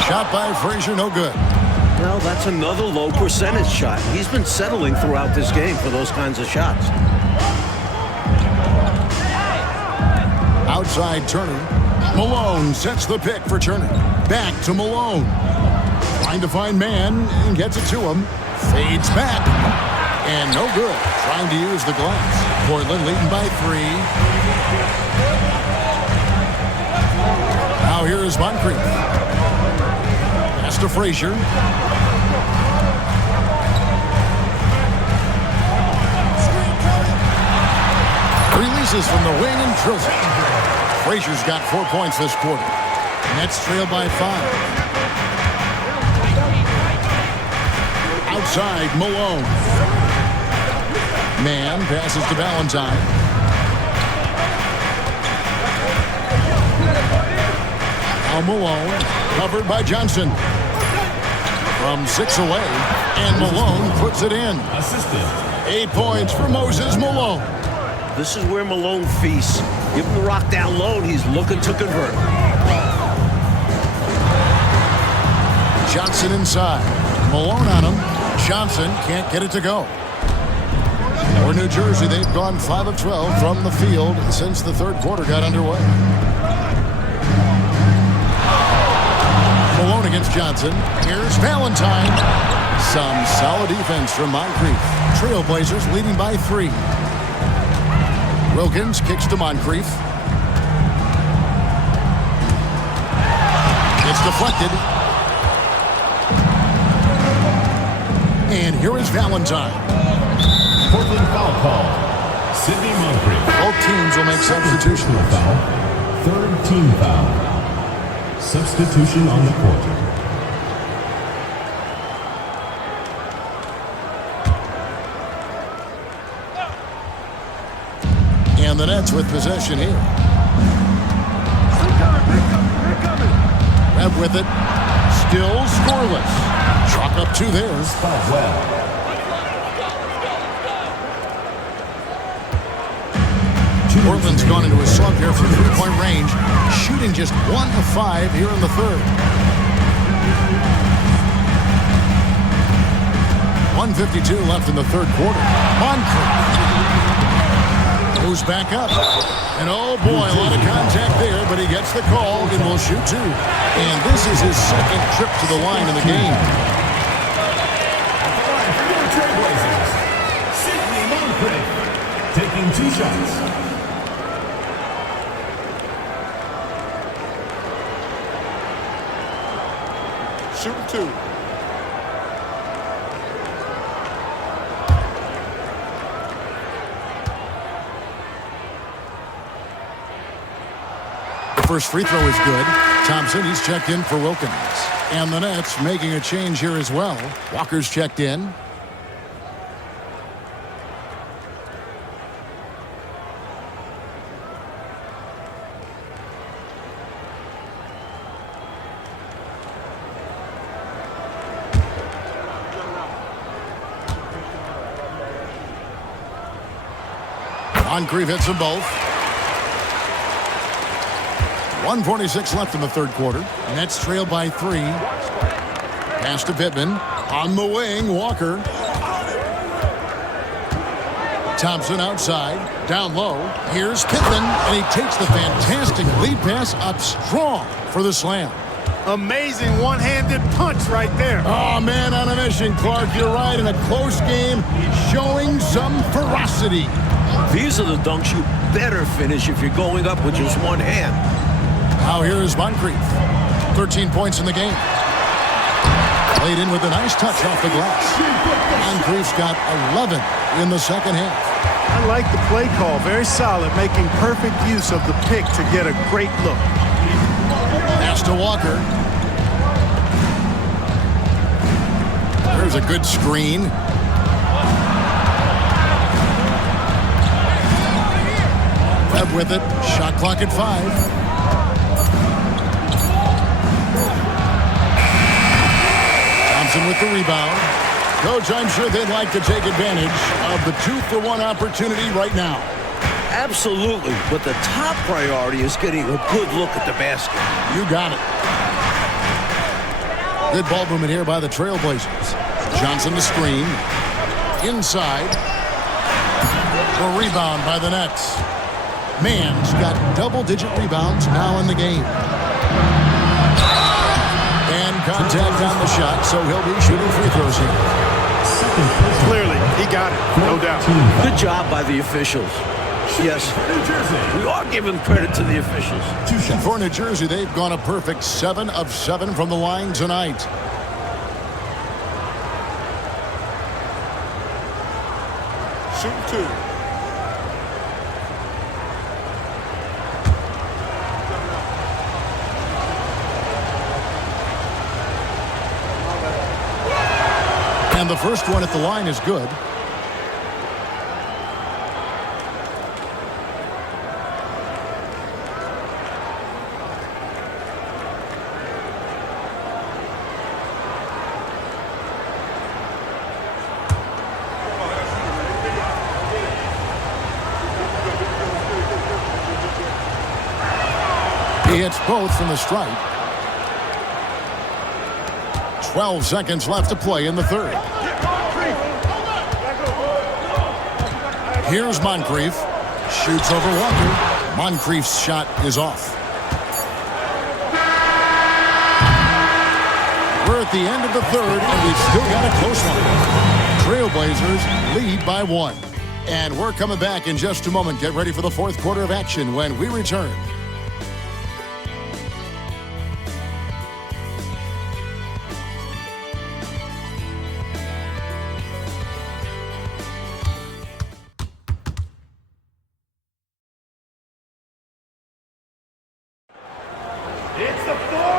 Shot by Frazier, no good. Well, that's another low percentage shot. He's been settling throughout this game for those kinds of shots. Outside Turner. Malone sets the pick for Turner. Back to Malone. Trying to find man and gets it to him. Fades back. And no good. Trying to use the glass. Portland leading by 3. Now here is Moncrief. Pass to Frazier. Passes from the wing and drills it. Frazier's got 4 points this quarter. Nets trail by 5. Outside, Malone. Man passes to Valentine. Now Malone, covered by Johnson. From 6 away, and Malone puts it in. Assistant. 8 points for Moses Malone. This is where Malone feasts. Give him the rock down low, and he's looking to convert. Johnson inside. Malone on him. Johnson can't get it to go. For New Jersey, they've gone 5 of 12 from the field since the third quarter got underway. Malone against Johnson. Here's Valentine. Some solid defense from Moncrief. Trailblazers leading by 3. Wilkins kicks to Moncrief. It's deflected. And here is Valentine. Portland foul call. Sidney Moncrief. Both teams will make substitutions. Foul. Third team foul. Substitution on the court. And the Nets with possession here. Webb with it. Still scoreless. Chalk up 2 there. Spot well. Portland's gone into a slump here from 3-point range, shooting just 1 of 5 here in the third. 1:52 left in the third quarter. Moncrief moves back up. And oh boy, a lot of contact there, but he gets the call and will shoot 2. And this is his second trip to the line in the game. Trailblazers. Sidney Moncrief. Taking 2 shots. Shooting 2. The first free throw is good. Thompson, he's checked in for Wilkins. And the Nets making a change here as well. Walker's checked in. Moncrief hits them both. 1:46 left in the third quarter. Nets trail by 3. Pass to Pittman. On the wing, Walker. Thompson outside. Down low. Here's Pittman, and he takes the fantastic lead pass up strong for the slam. Amazing one-handed punch right there. Oh, man on a mission, Clark. You're right. In a close game, showing some ferocity. These are the dunks you better finish if you're going up with just one hand. Now here is Moncrief. 13 points in the game. Played in with a nice touch off the glass. Moncrief's got 11 in the second half. I like the play call. Very solid, making perfect use of the pick to get a great look. Pass to Walker. There's a good screen. Webb with it. Shot clock at 5. Thompson with the rebound. Coach, I'm sure they'd like to take advantage of the 2-for-1 opportunity right now. Absolutely, but the top priority is getting a good look at the basket. You got it. Good ball movement here by the Trailblazers. Johnson the screen. Inside. A rebound by the Nets. Mann's got double-digit rebounds now in the game. And contact on the shot, so he'll be shooting free throws here. Clearly, he got it, no doubt. Good job by the officials. Yes, we are giving credit to the officials. And for New Jersey, they've gone a perfect 7 of 7 from the line tonight. Shooting 2. the first one at the line is good. He hits both from the stripe. 12 seconds left to play in the third. Here's Moncrief. Shoots over Walker. Moncrief's shot is off. We're at the end of the third, and we've still got a close one. Trailblazers lead by 1. And we're coming back in just a moment. Get ready for the fourth quarter of action when we return.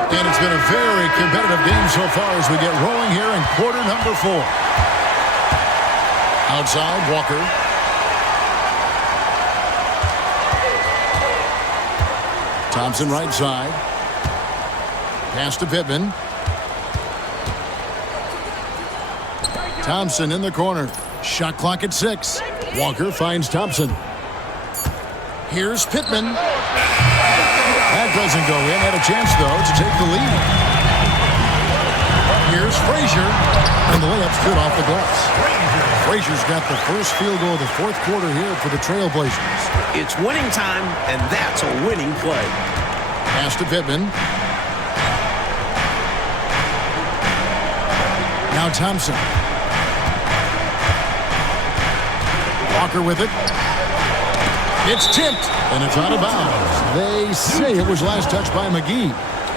And it's been a very competitive game so far as we get rolling here in quarter number 4. Outside, Walker. Thompson right side. Pass to Pittman. Thompson in the corner. Shot clock at 6. Walker finds Thompson. Here's Pittman. That doesn't go in. Had a chance, though, to take the lead. Here's Frazier. And the layup's good off the glass. Frazier's got the first field goal of the fourth quarter here for the Trailblazers. It's winning time, and that's a winning play. Pass to Pittman. Now Thompson. Walker with it. It's tipped, and it's out of bounds. They say it was last touched by McGee.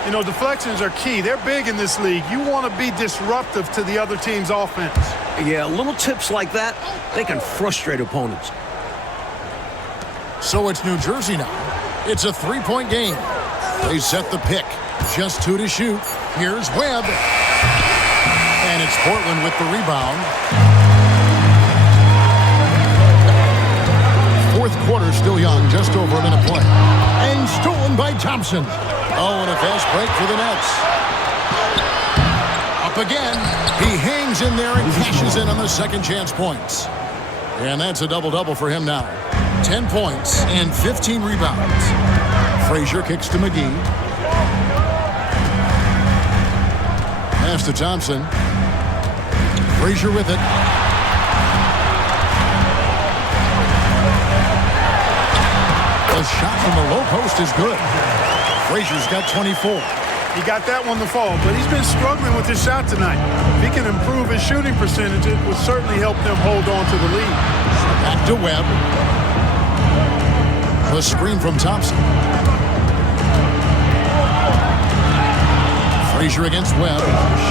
You know, deflections are key. They're big in this league. You want to be disruptive to the other team's offense. Yeah, little tips like that, they can frustrate opponents. So it's New Jersey now. It's a 3-point game. They set the pick. Just 2 to shoot. Here's Webb. And it's Portland with the rebound. Fourth quarter still young, just over a minute play. And stolen by Thompson. Oh, and a fast break for the Nets. Up again. He hangs in there and cashes in on the second chance points. And that's a double-double for him now. 10 points and 15 rebounds. Frazier kicks to McGee. Pass to Thompson. Frazier with it. The shot from the low post is good. Frazier's got 24. He got that one to fall, but he's been struggling with his shot tonight. If he can improve his shooting percentage, it would certainly help them hold on to the lead. Back to Webb. The screen from Thompson. Frazier against Webb.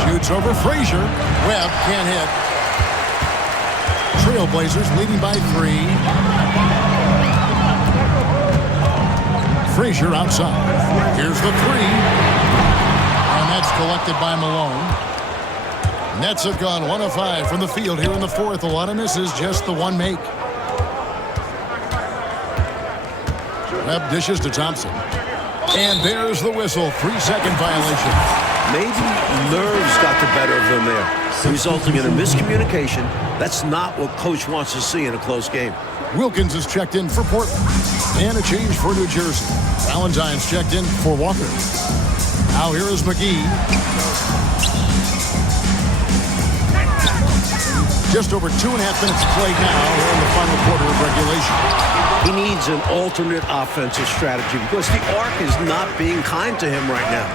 Shoots over Frazier. Webb can't hit. Trailblazers leading by 3. Frazier outside. Here's the 3. And that's collected by Malone. Nets have gone 1 of 5 from the field here in the fourth. A lot of misses, just the one make. Webb dishes to Thompson. And there's the whistle. 3-second violation. Maybe nerves got the better of them there, resulting in a miscommunication. That's not what coach wants to see in a close game. Wilkins is checked in for Portland. And a change for New Jersey. Valentine's checked in for Walker. Now here is McGee. Just over 2.5 minutes played now here in the final quarter of regulation. He needs an alternate offensive strategy because the arc is not being kind to him right now.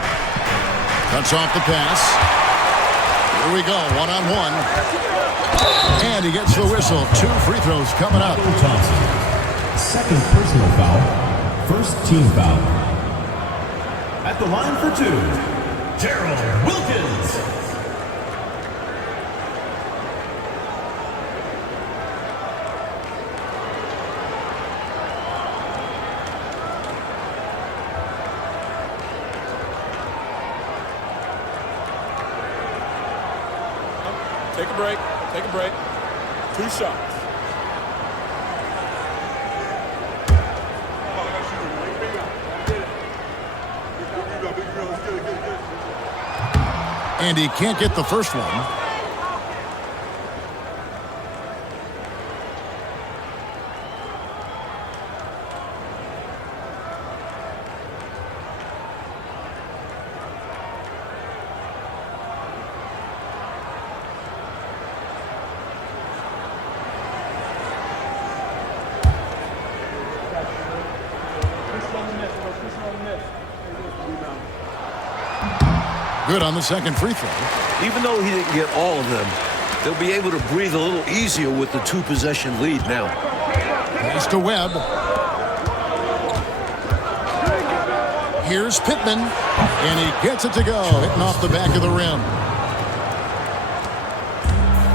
Cuts off the pass. Here we go, one-on-one. And he gets the whistle. 2 free throws coming up. Thompson. Second personal foul. First team foul. At the line for 2, Gerald Wilkins. Take a break. Take a break. 2 shots. And he can't get the first one. Good on the second free throw. Even though he didn't get all of them, they'll be able to breathe a little easier with the 2-possession lead now. Pass to Webb. Here's Pittman, and he gets it to go, hitting off the back of the rim.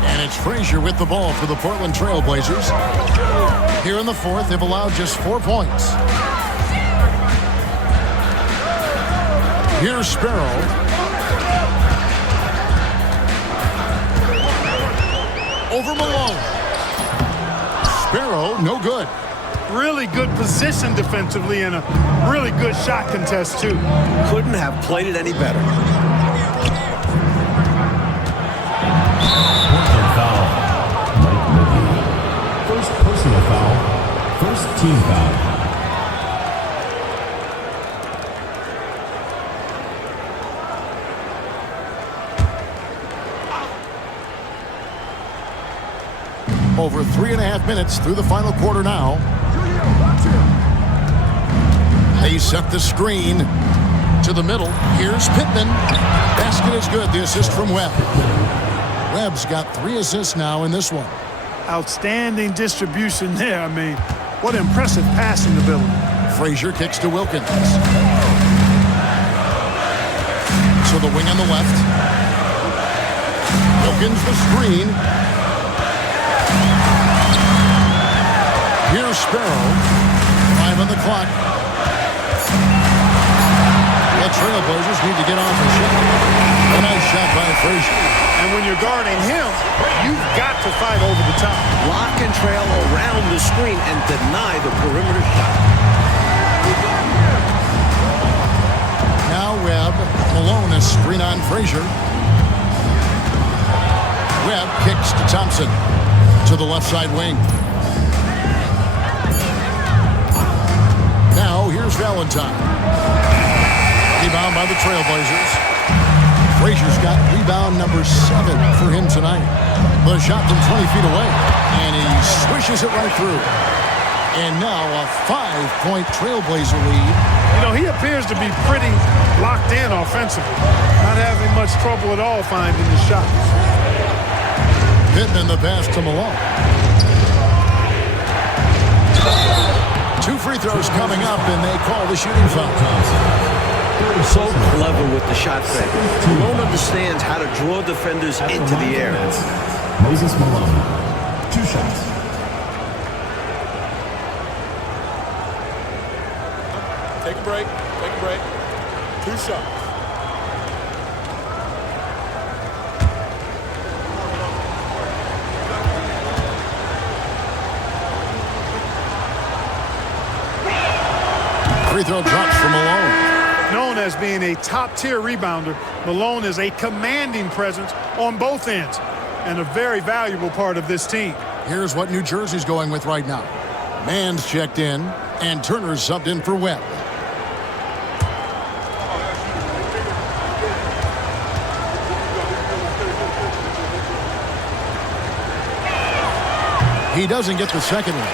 And it's Frazier with the ball for the Portland Trail Blazers. Here in the fourth, they've allowed just 4 points. Here's Sparrow. Over Malone. Sparrow, no good. Really good position defensively and a really good shot contest, too. Couldn't have played it any better. Portland foul. Mike Moody. First personal foul. First team foul. Over 3.5 minutes through the final quarter now. They set the screen to the middle. Here's Pittman. Basket is good. The assist from Webb. Webb's got 3 assists now in this one. Outstanding distribution there. I mean, what impressive passing ability. Frazier kicks to Wilkins. So the wing on the left. Wilkins the screen. Here's Sparrow. 5 on the clock. The Trailblazers need to get off the shot. A nice shot by Frazier. And when you're guarding him, you've got to fight over the top. Lock and trail around the screen and deny the perimeter shot. Now Webb. Malone is screen on Frazier. Webb kicks to Thompson. To the left side wing. Now here's Valentine. Rebound by the Trailblazers. Frazier's got rebound number 7 for him tonight. The shot from 20 feet away. And he swishes it right through. And now a 5-point Trailblazer lead. You know, he appears to be pretty locked in offensively. Not having much trouble at all finding the shots. Pittman the pass to Malone. 2 free throws coming up, and they call the shooting foul. So clever with the shot fake. Malone understands how to draw defenders into the air. Moses Malone. 2 shots. Take a break. Take a break. 2 shots. Free throw drops for Malone. Known as being a top-tier rebounder, Malone is a commanding presence on both ends and a very valuable part of this team. Here's what New Jersey's going with right now. Mann's checked in, and Turner's subbed in for Webb. He doesn't get the second one.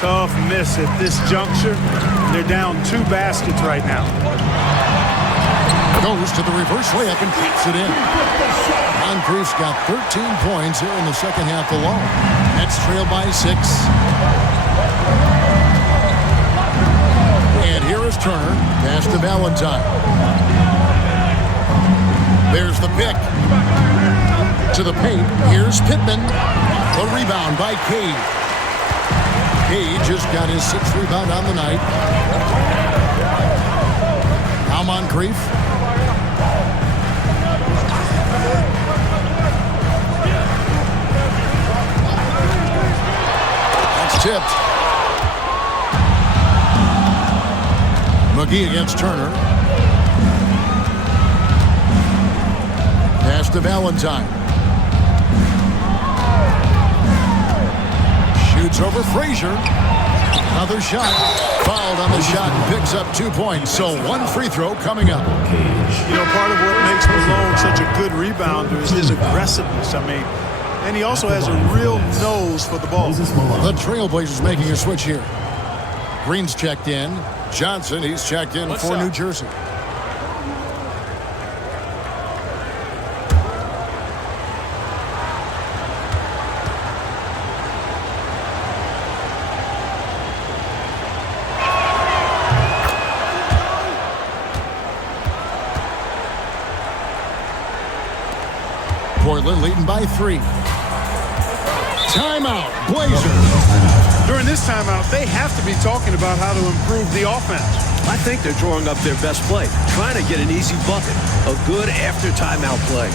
Tough miss at this juncture. They're down 2 baskets right now. Goes to the reverse layup and traps it in. Moncrief's got 13 points here in the second half alone. Nets trail by 6. And here is Turner. Pass to Valentine. There's the pick. To the paint. Here's Pittman. The rebound by Cade. Cade just got his 6th rebound on the night. Now Moncrief. tipped. McGee against Turner. Pass to Valentine. Shoots over Frazier. Another shot. Fouled on the shot and picks up 2 points. So one free throw coming up. You know, part of what makes Malone such a good rebounder is his aggressiveness. I mean, and he also has a real nose for the ball. The Trailblazers making a switch here. Green's checked in. Johnson, he's checked in for New Jersey. Portland leading by 3. Timeout, Blazers. During this timeout, they have to be talking about how to improve the offense. I think they're drawing up their best play, trying to get an easy bucket, a good after timeout play.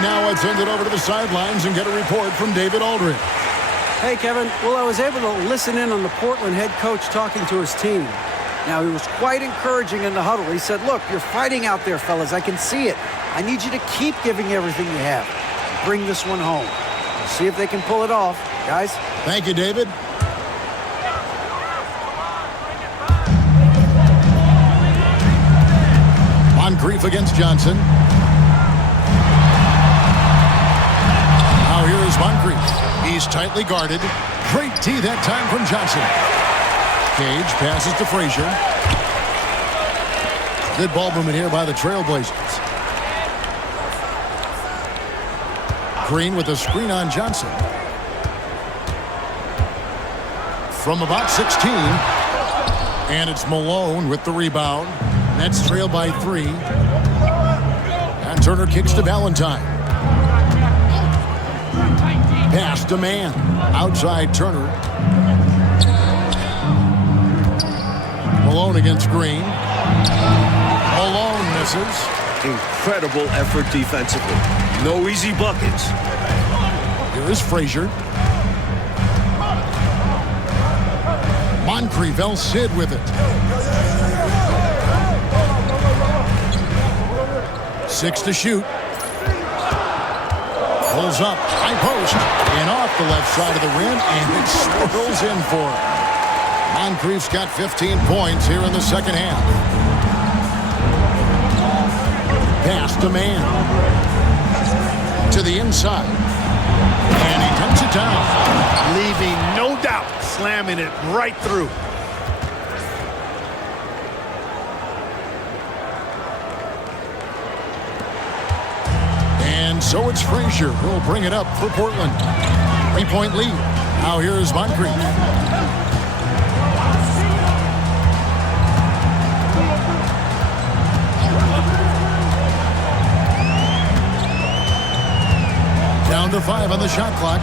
Now let's send it over to the sidelines and get a report from David Aldridge. Hey, Kevin. Well, I was able to listen in on the Portland head coach talking to his team. Now, he was quite encouraging in the huddle. He said, look, you're fighting out there, fellas. I can see it. I need you to keep giving everything you have. Bring this one home. See if they can pull it off, guys. Thank you, David. Moncrief against Johnson. Now here is Moncrief. He's tightly guarded. Great D that time from Johnson. Cage passes to Frazier. Good ball movement here by the Trailblazers. Green with a screen on Johnson. From about 16. And it's Malone with the rebound. Nets trail by 3. And Turner kicks to Valentine. Pass to man. Outside Turner. Malone against Green. Malone misses. Incredible effort defensively. No easy buckets. Here is Frazier. Moncrief, El Cid with it. 6 to shoot. Pulls up, high post, and off the left side of the rim, and it swirls in for him. Moncrief's got 15 points here in the second half. Pass to man. To the inside. And he dumps it down. Leaving no doubt, slamming it right through. And so it's Frazier who'll bring it up for Portland. 3-point lead. Now here's Moncrief. 5 on the shot clock.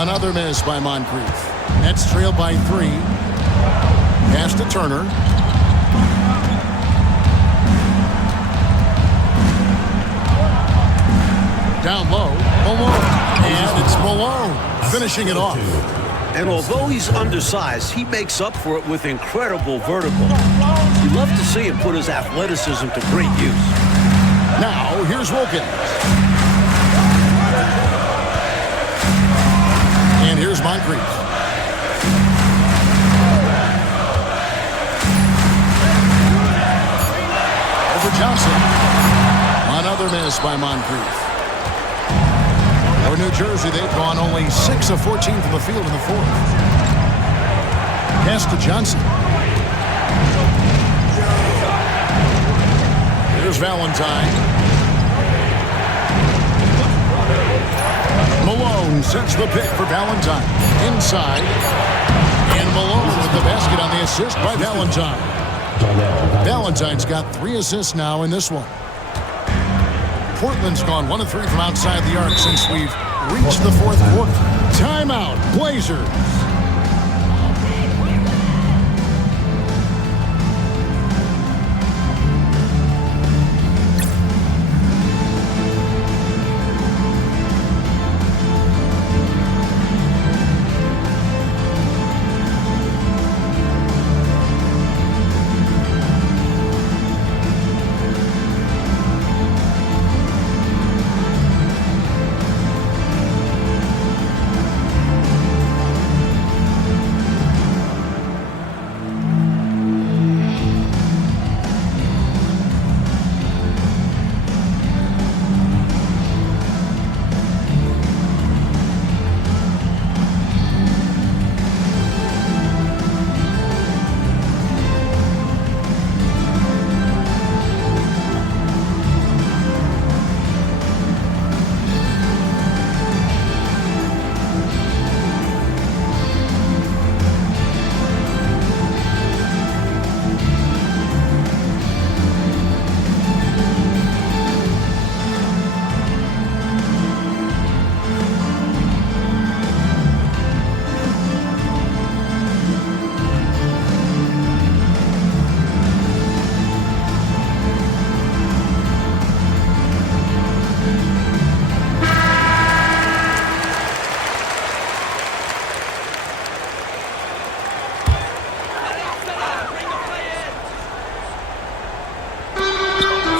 Another miss by Moncrief. Nets trailed by 3. Pass to Turner. Down low, Malone. And it's Malone finishing it off. And although he's undersized, he makes up for it with incredible vertical. You love to see him put his athleticism to great use. Now, here's Wilkins. And here's Moncrief. Over Johnson. Another miss by Moncrief. For New Jersey, they've gone only 6 of 14 from the field in the 4th. Pass to Johnson. Here's Valentine. Malone sets the pick for Valentine. Inside. And Malone with the basket on the assist by Valentine. Valentine's got 3 assists now in this one. Portland's gone 1 of 3 from outside the arc since we've reached the 4th quarter. Timeout, Blazers.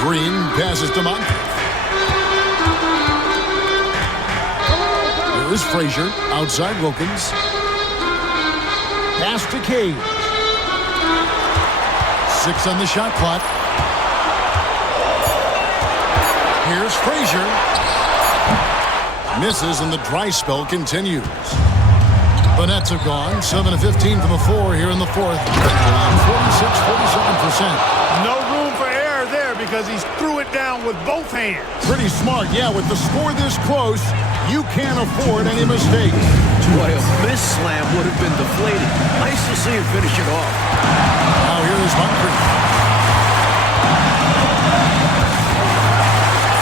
Green passes to Moncrief. There is Frazier outside Wilkins. Pass to Cade. 6 on the shot clock. Here's Frazier. Misses and the dry spell continues. The Nets have gone 7 of 15 from the floor here in the 4th. 46-47%. No room for error there because he threw it down with both hands. Pretty smart, yeah. With the score this close, you can't afford any mistakes. Boy, a miss slam would have been deflating. Nice to see him finish it off. Now here's Moncrief.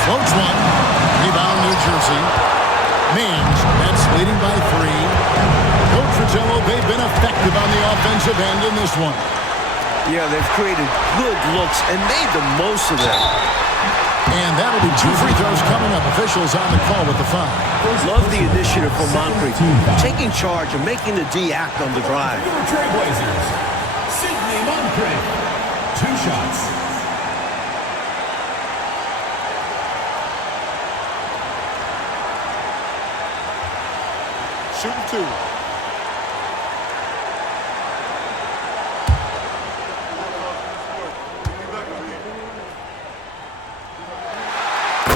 Floats one. Rebound, New Jersey. Mans, Nets leading by 3. Coach Fratello, they've been effective on the offensive end in this one. Yeah, they've created good looks and made the most of them. And that'll be 2 free throws coming up. Officials on the call with the foul. Love the initiative from Moncrief, taking charge and making the D act on the drive. Trailblazers, Sidney Moncrief. 2 shots. Shooting 2.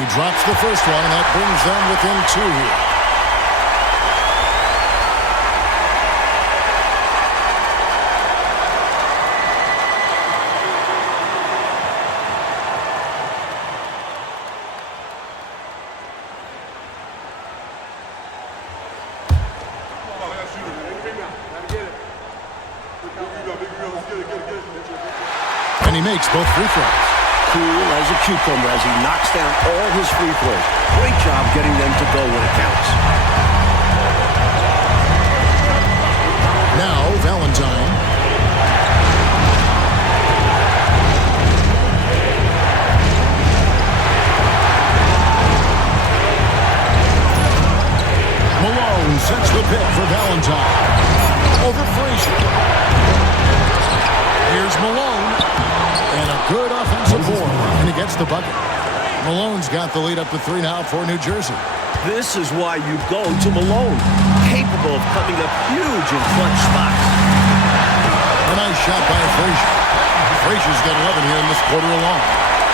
He drops the first one, and that brings them within 2 here. And he makes both free throws. cool as a cucumber as he knocks down all his free throws. Great job getting them to go when it counts. Now, Valentine. Malone sets the pick for Valentine. Over Frazier. Here's Malone. And a good offensive board. And he gets the bucket. Malone's got the lead up to 3 now for New Jersey. This is why you go to Malone. Capable of coming up huge in clutch spots. A nice shot by Frazier. Frazier's got 11 here in this quarter alone.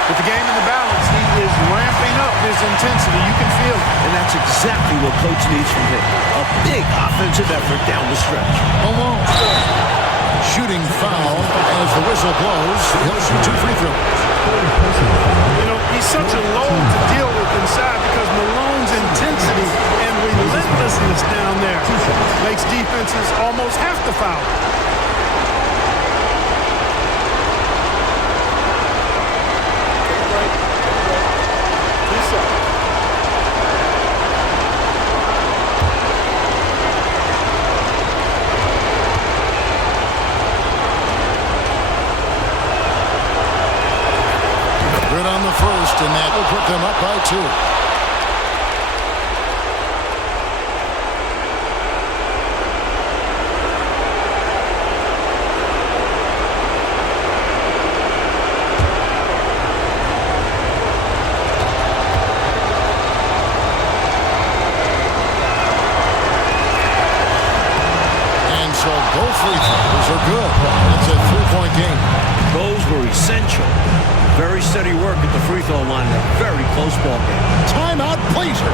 With the game in the balance, he is ramping up his intensity. You can feel it. And that's exactly what Coach needs from him. A big offensive effort down the stretch. Malone. Shooting foul as the whistle blows. He'll shoot 2 free throws. You know, he's such a load to deal with inside because Malone's intensity and relentlessness down there makes defenses almost have to foul. Good on the first, and that will put them up by 2. And so both free throws are good. It's a 3-point game. Those were essential. Very steady work at the free throw line. A very close ball game. Timeout, Blazers.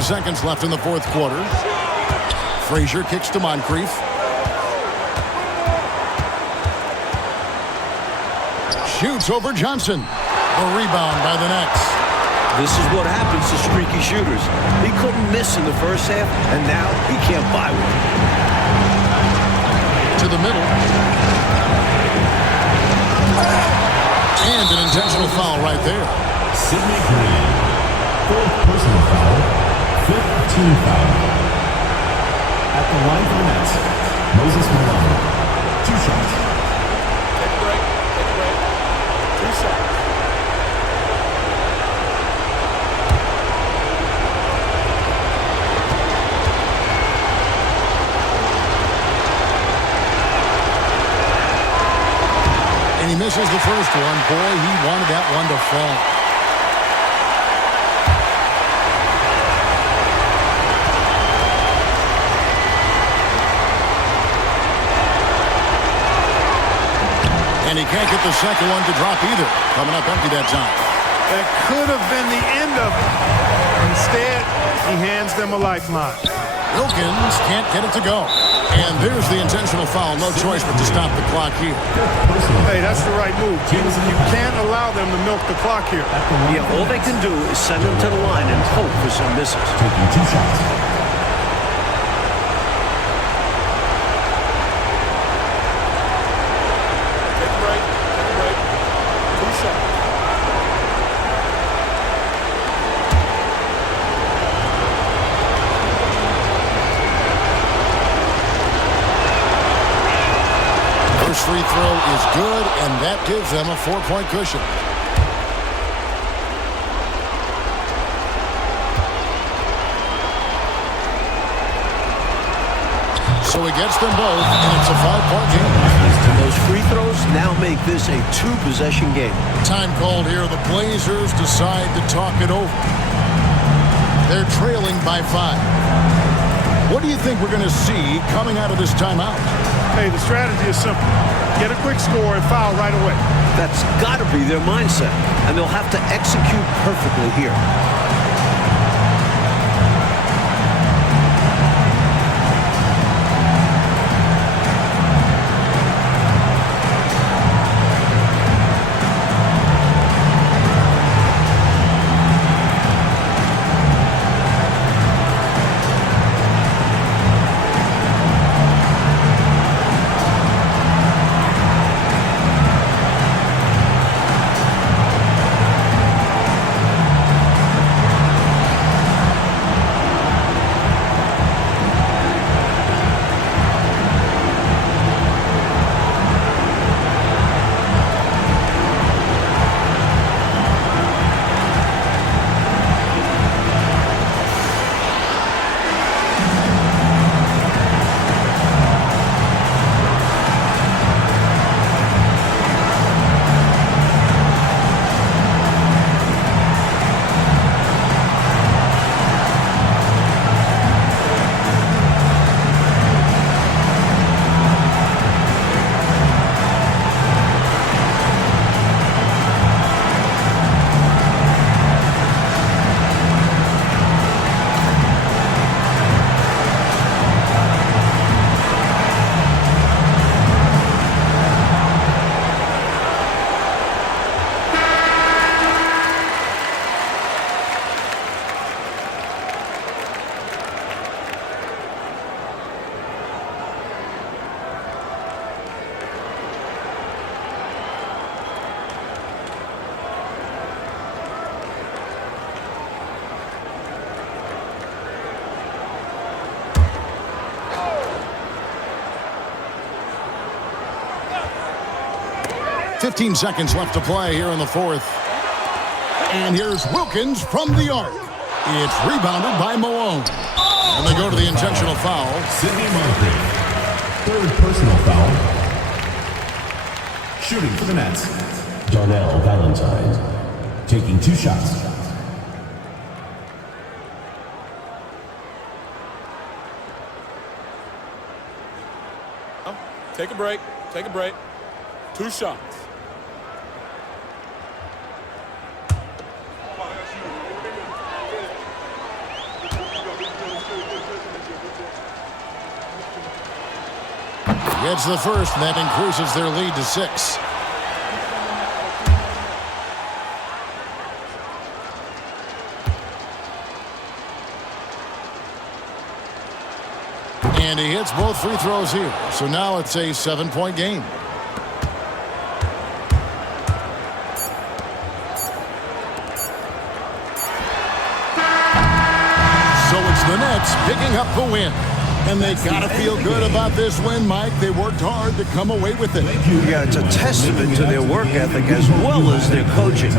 Seconds left in the fourth quarter. Frazier kicks to Moncrief. Shoots over Johnson. A rebound by the Nets. This is what happens to streaky shooters. He couldn't miss in the first half, and now he can't buy one. To the middle. And an intentional foul right there. Sidney Green. 4th personal foul. 5th team foul. At the line for the Nets, Moses Malone. 2 shots. Take a break. Take a break. 2 shots. And he misses the first one. Boy, he wanted that one to fall. And he can't get the second one to drop either. Coming up empty that time. That could have been the end of it. Instead, he hands them a lifeline. Wilkins can't get it to go. And there's the intentional foul. No choice but to stop the clock here. Hey, that's the right move. You can't allow them to milk the clock here. Yeah, all they can do is send them to the line and hope for some misses. Taking 2 shots. Take a break. Take a break. 2 shots. First free throw is good, and that gives them a 4-point cushion. So he gets them both, and it's a 5-point game. Those free throws now make this a 2-possession game. Time called here. The Blazers decide to talk it over. They're trailing by 5. What do you think we're going to see coming out of this timeout? Hey, the strategy is simple. Get a quick score and foul right away. That's got to be their mindset, and they'll have to execute perfectly here. .15 seconds left to play here in the fourth. And here's Wilkins from the arc. It's rebounded by Malone. And they go to the intentional foul. Sidney Moncrief. 3rd personal foul. Shooting for the Nets. Darnell Valentine. Taking 2 shots. Take a break. Take a break. 2 shots. Gets the first, and that increases their lead to 6. And he hits both free throws here. So now it's a 7-point game. So it's the Nets picking up the win. And they got to feel good about this win, Mike. They worked hard to come away with it. Yeah, it's a testament to their work ethic as well as their coaching.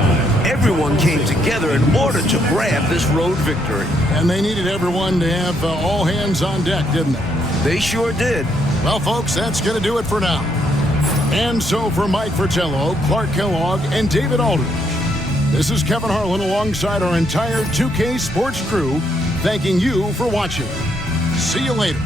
Everyone came together in order to grab this road victory. And they needed everyone to have all hands on deck, didn't they? They sure did. Well, folks, that's going to do it for now. And so for Mike Fratello, Clark Kellogg, and David Aldridge, this is Kevin Harlan alongside our entire 2K Sports crew, thanking you for watching. See you later.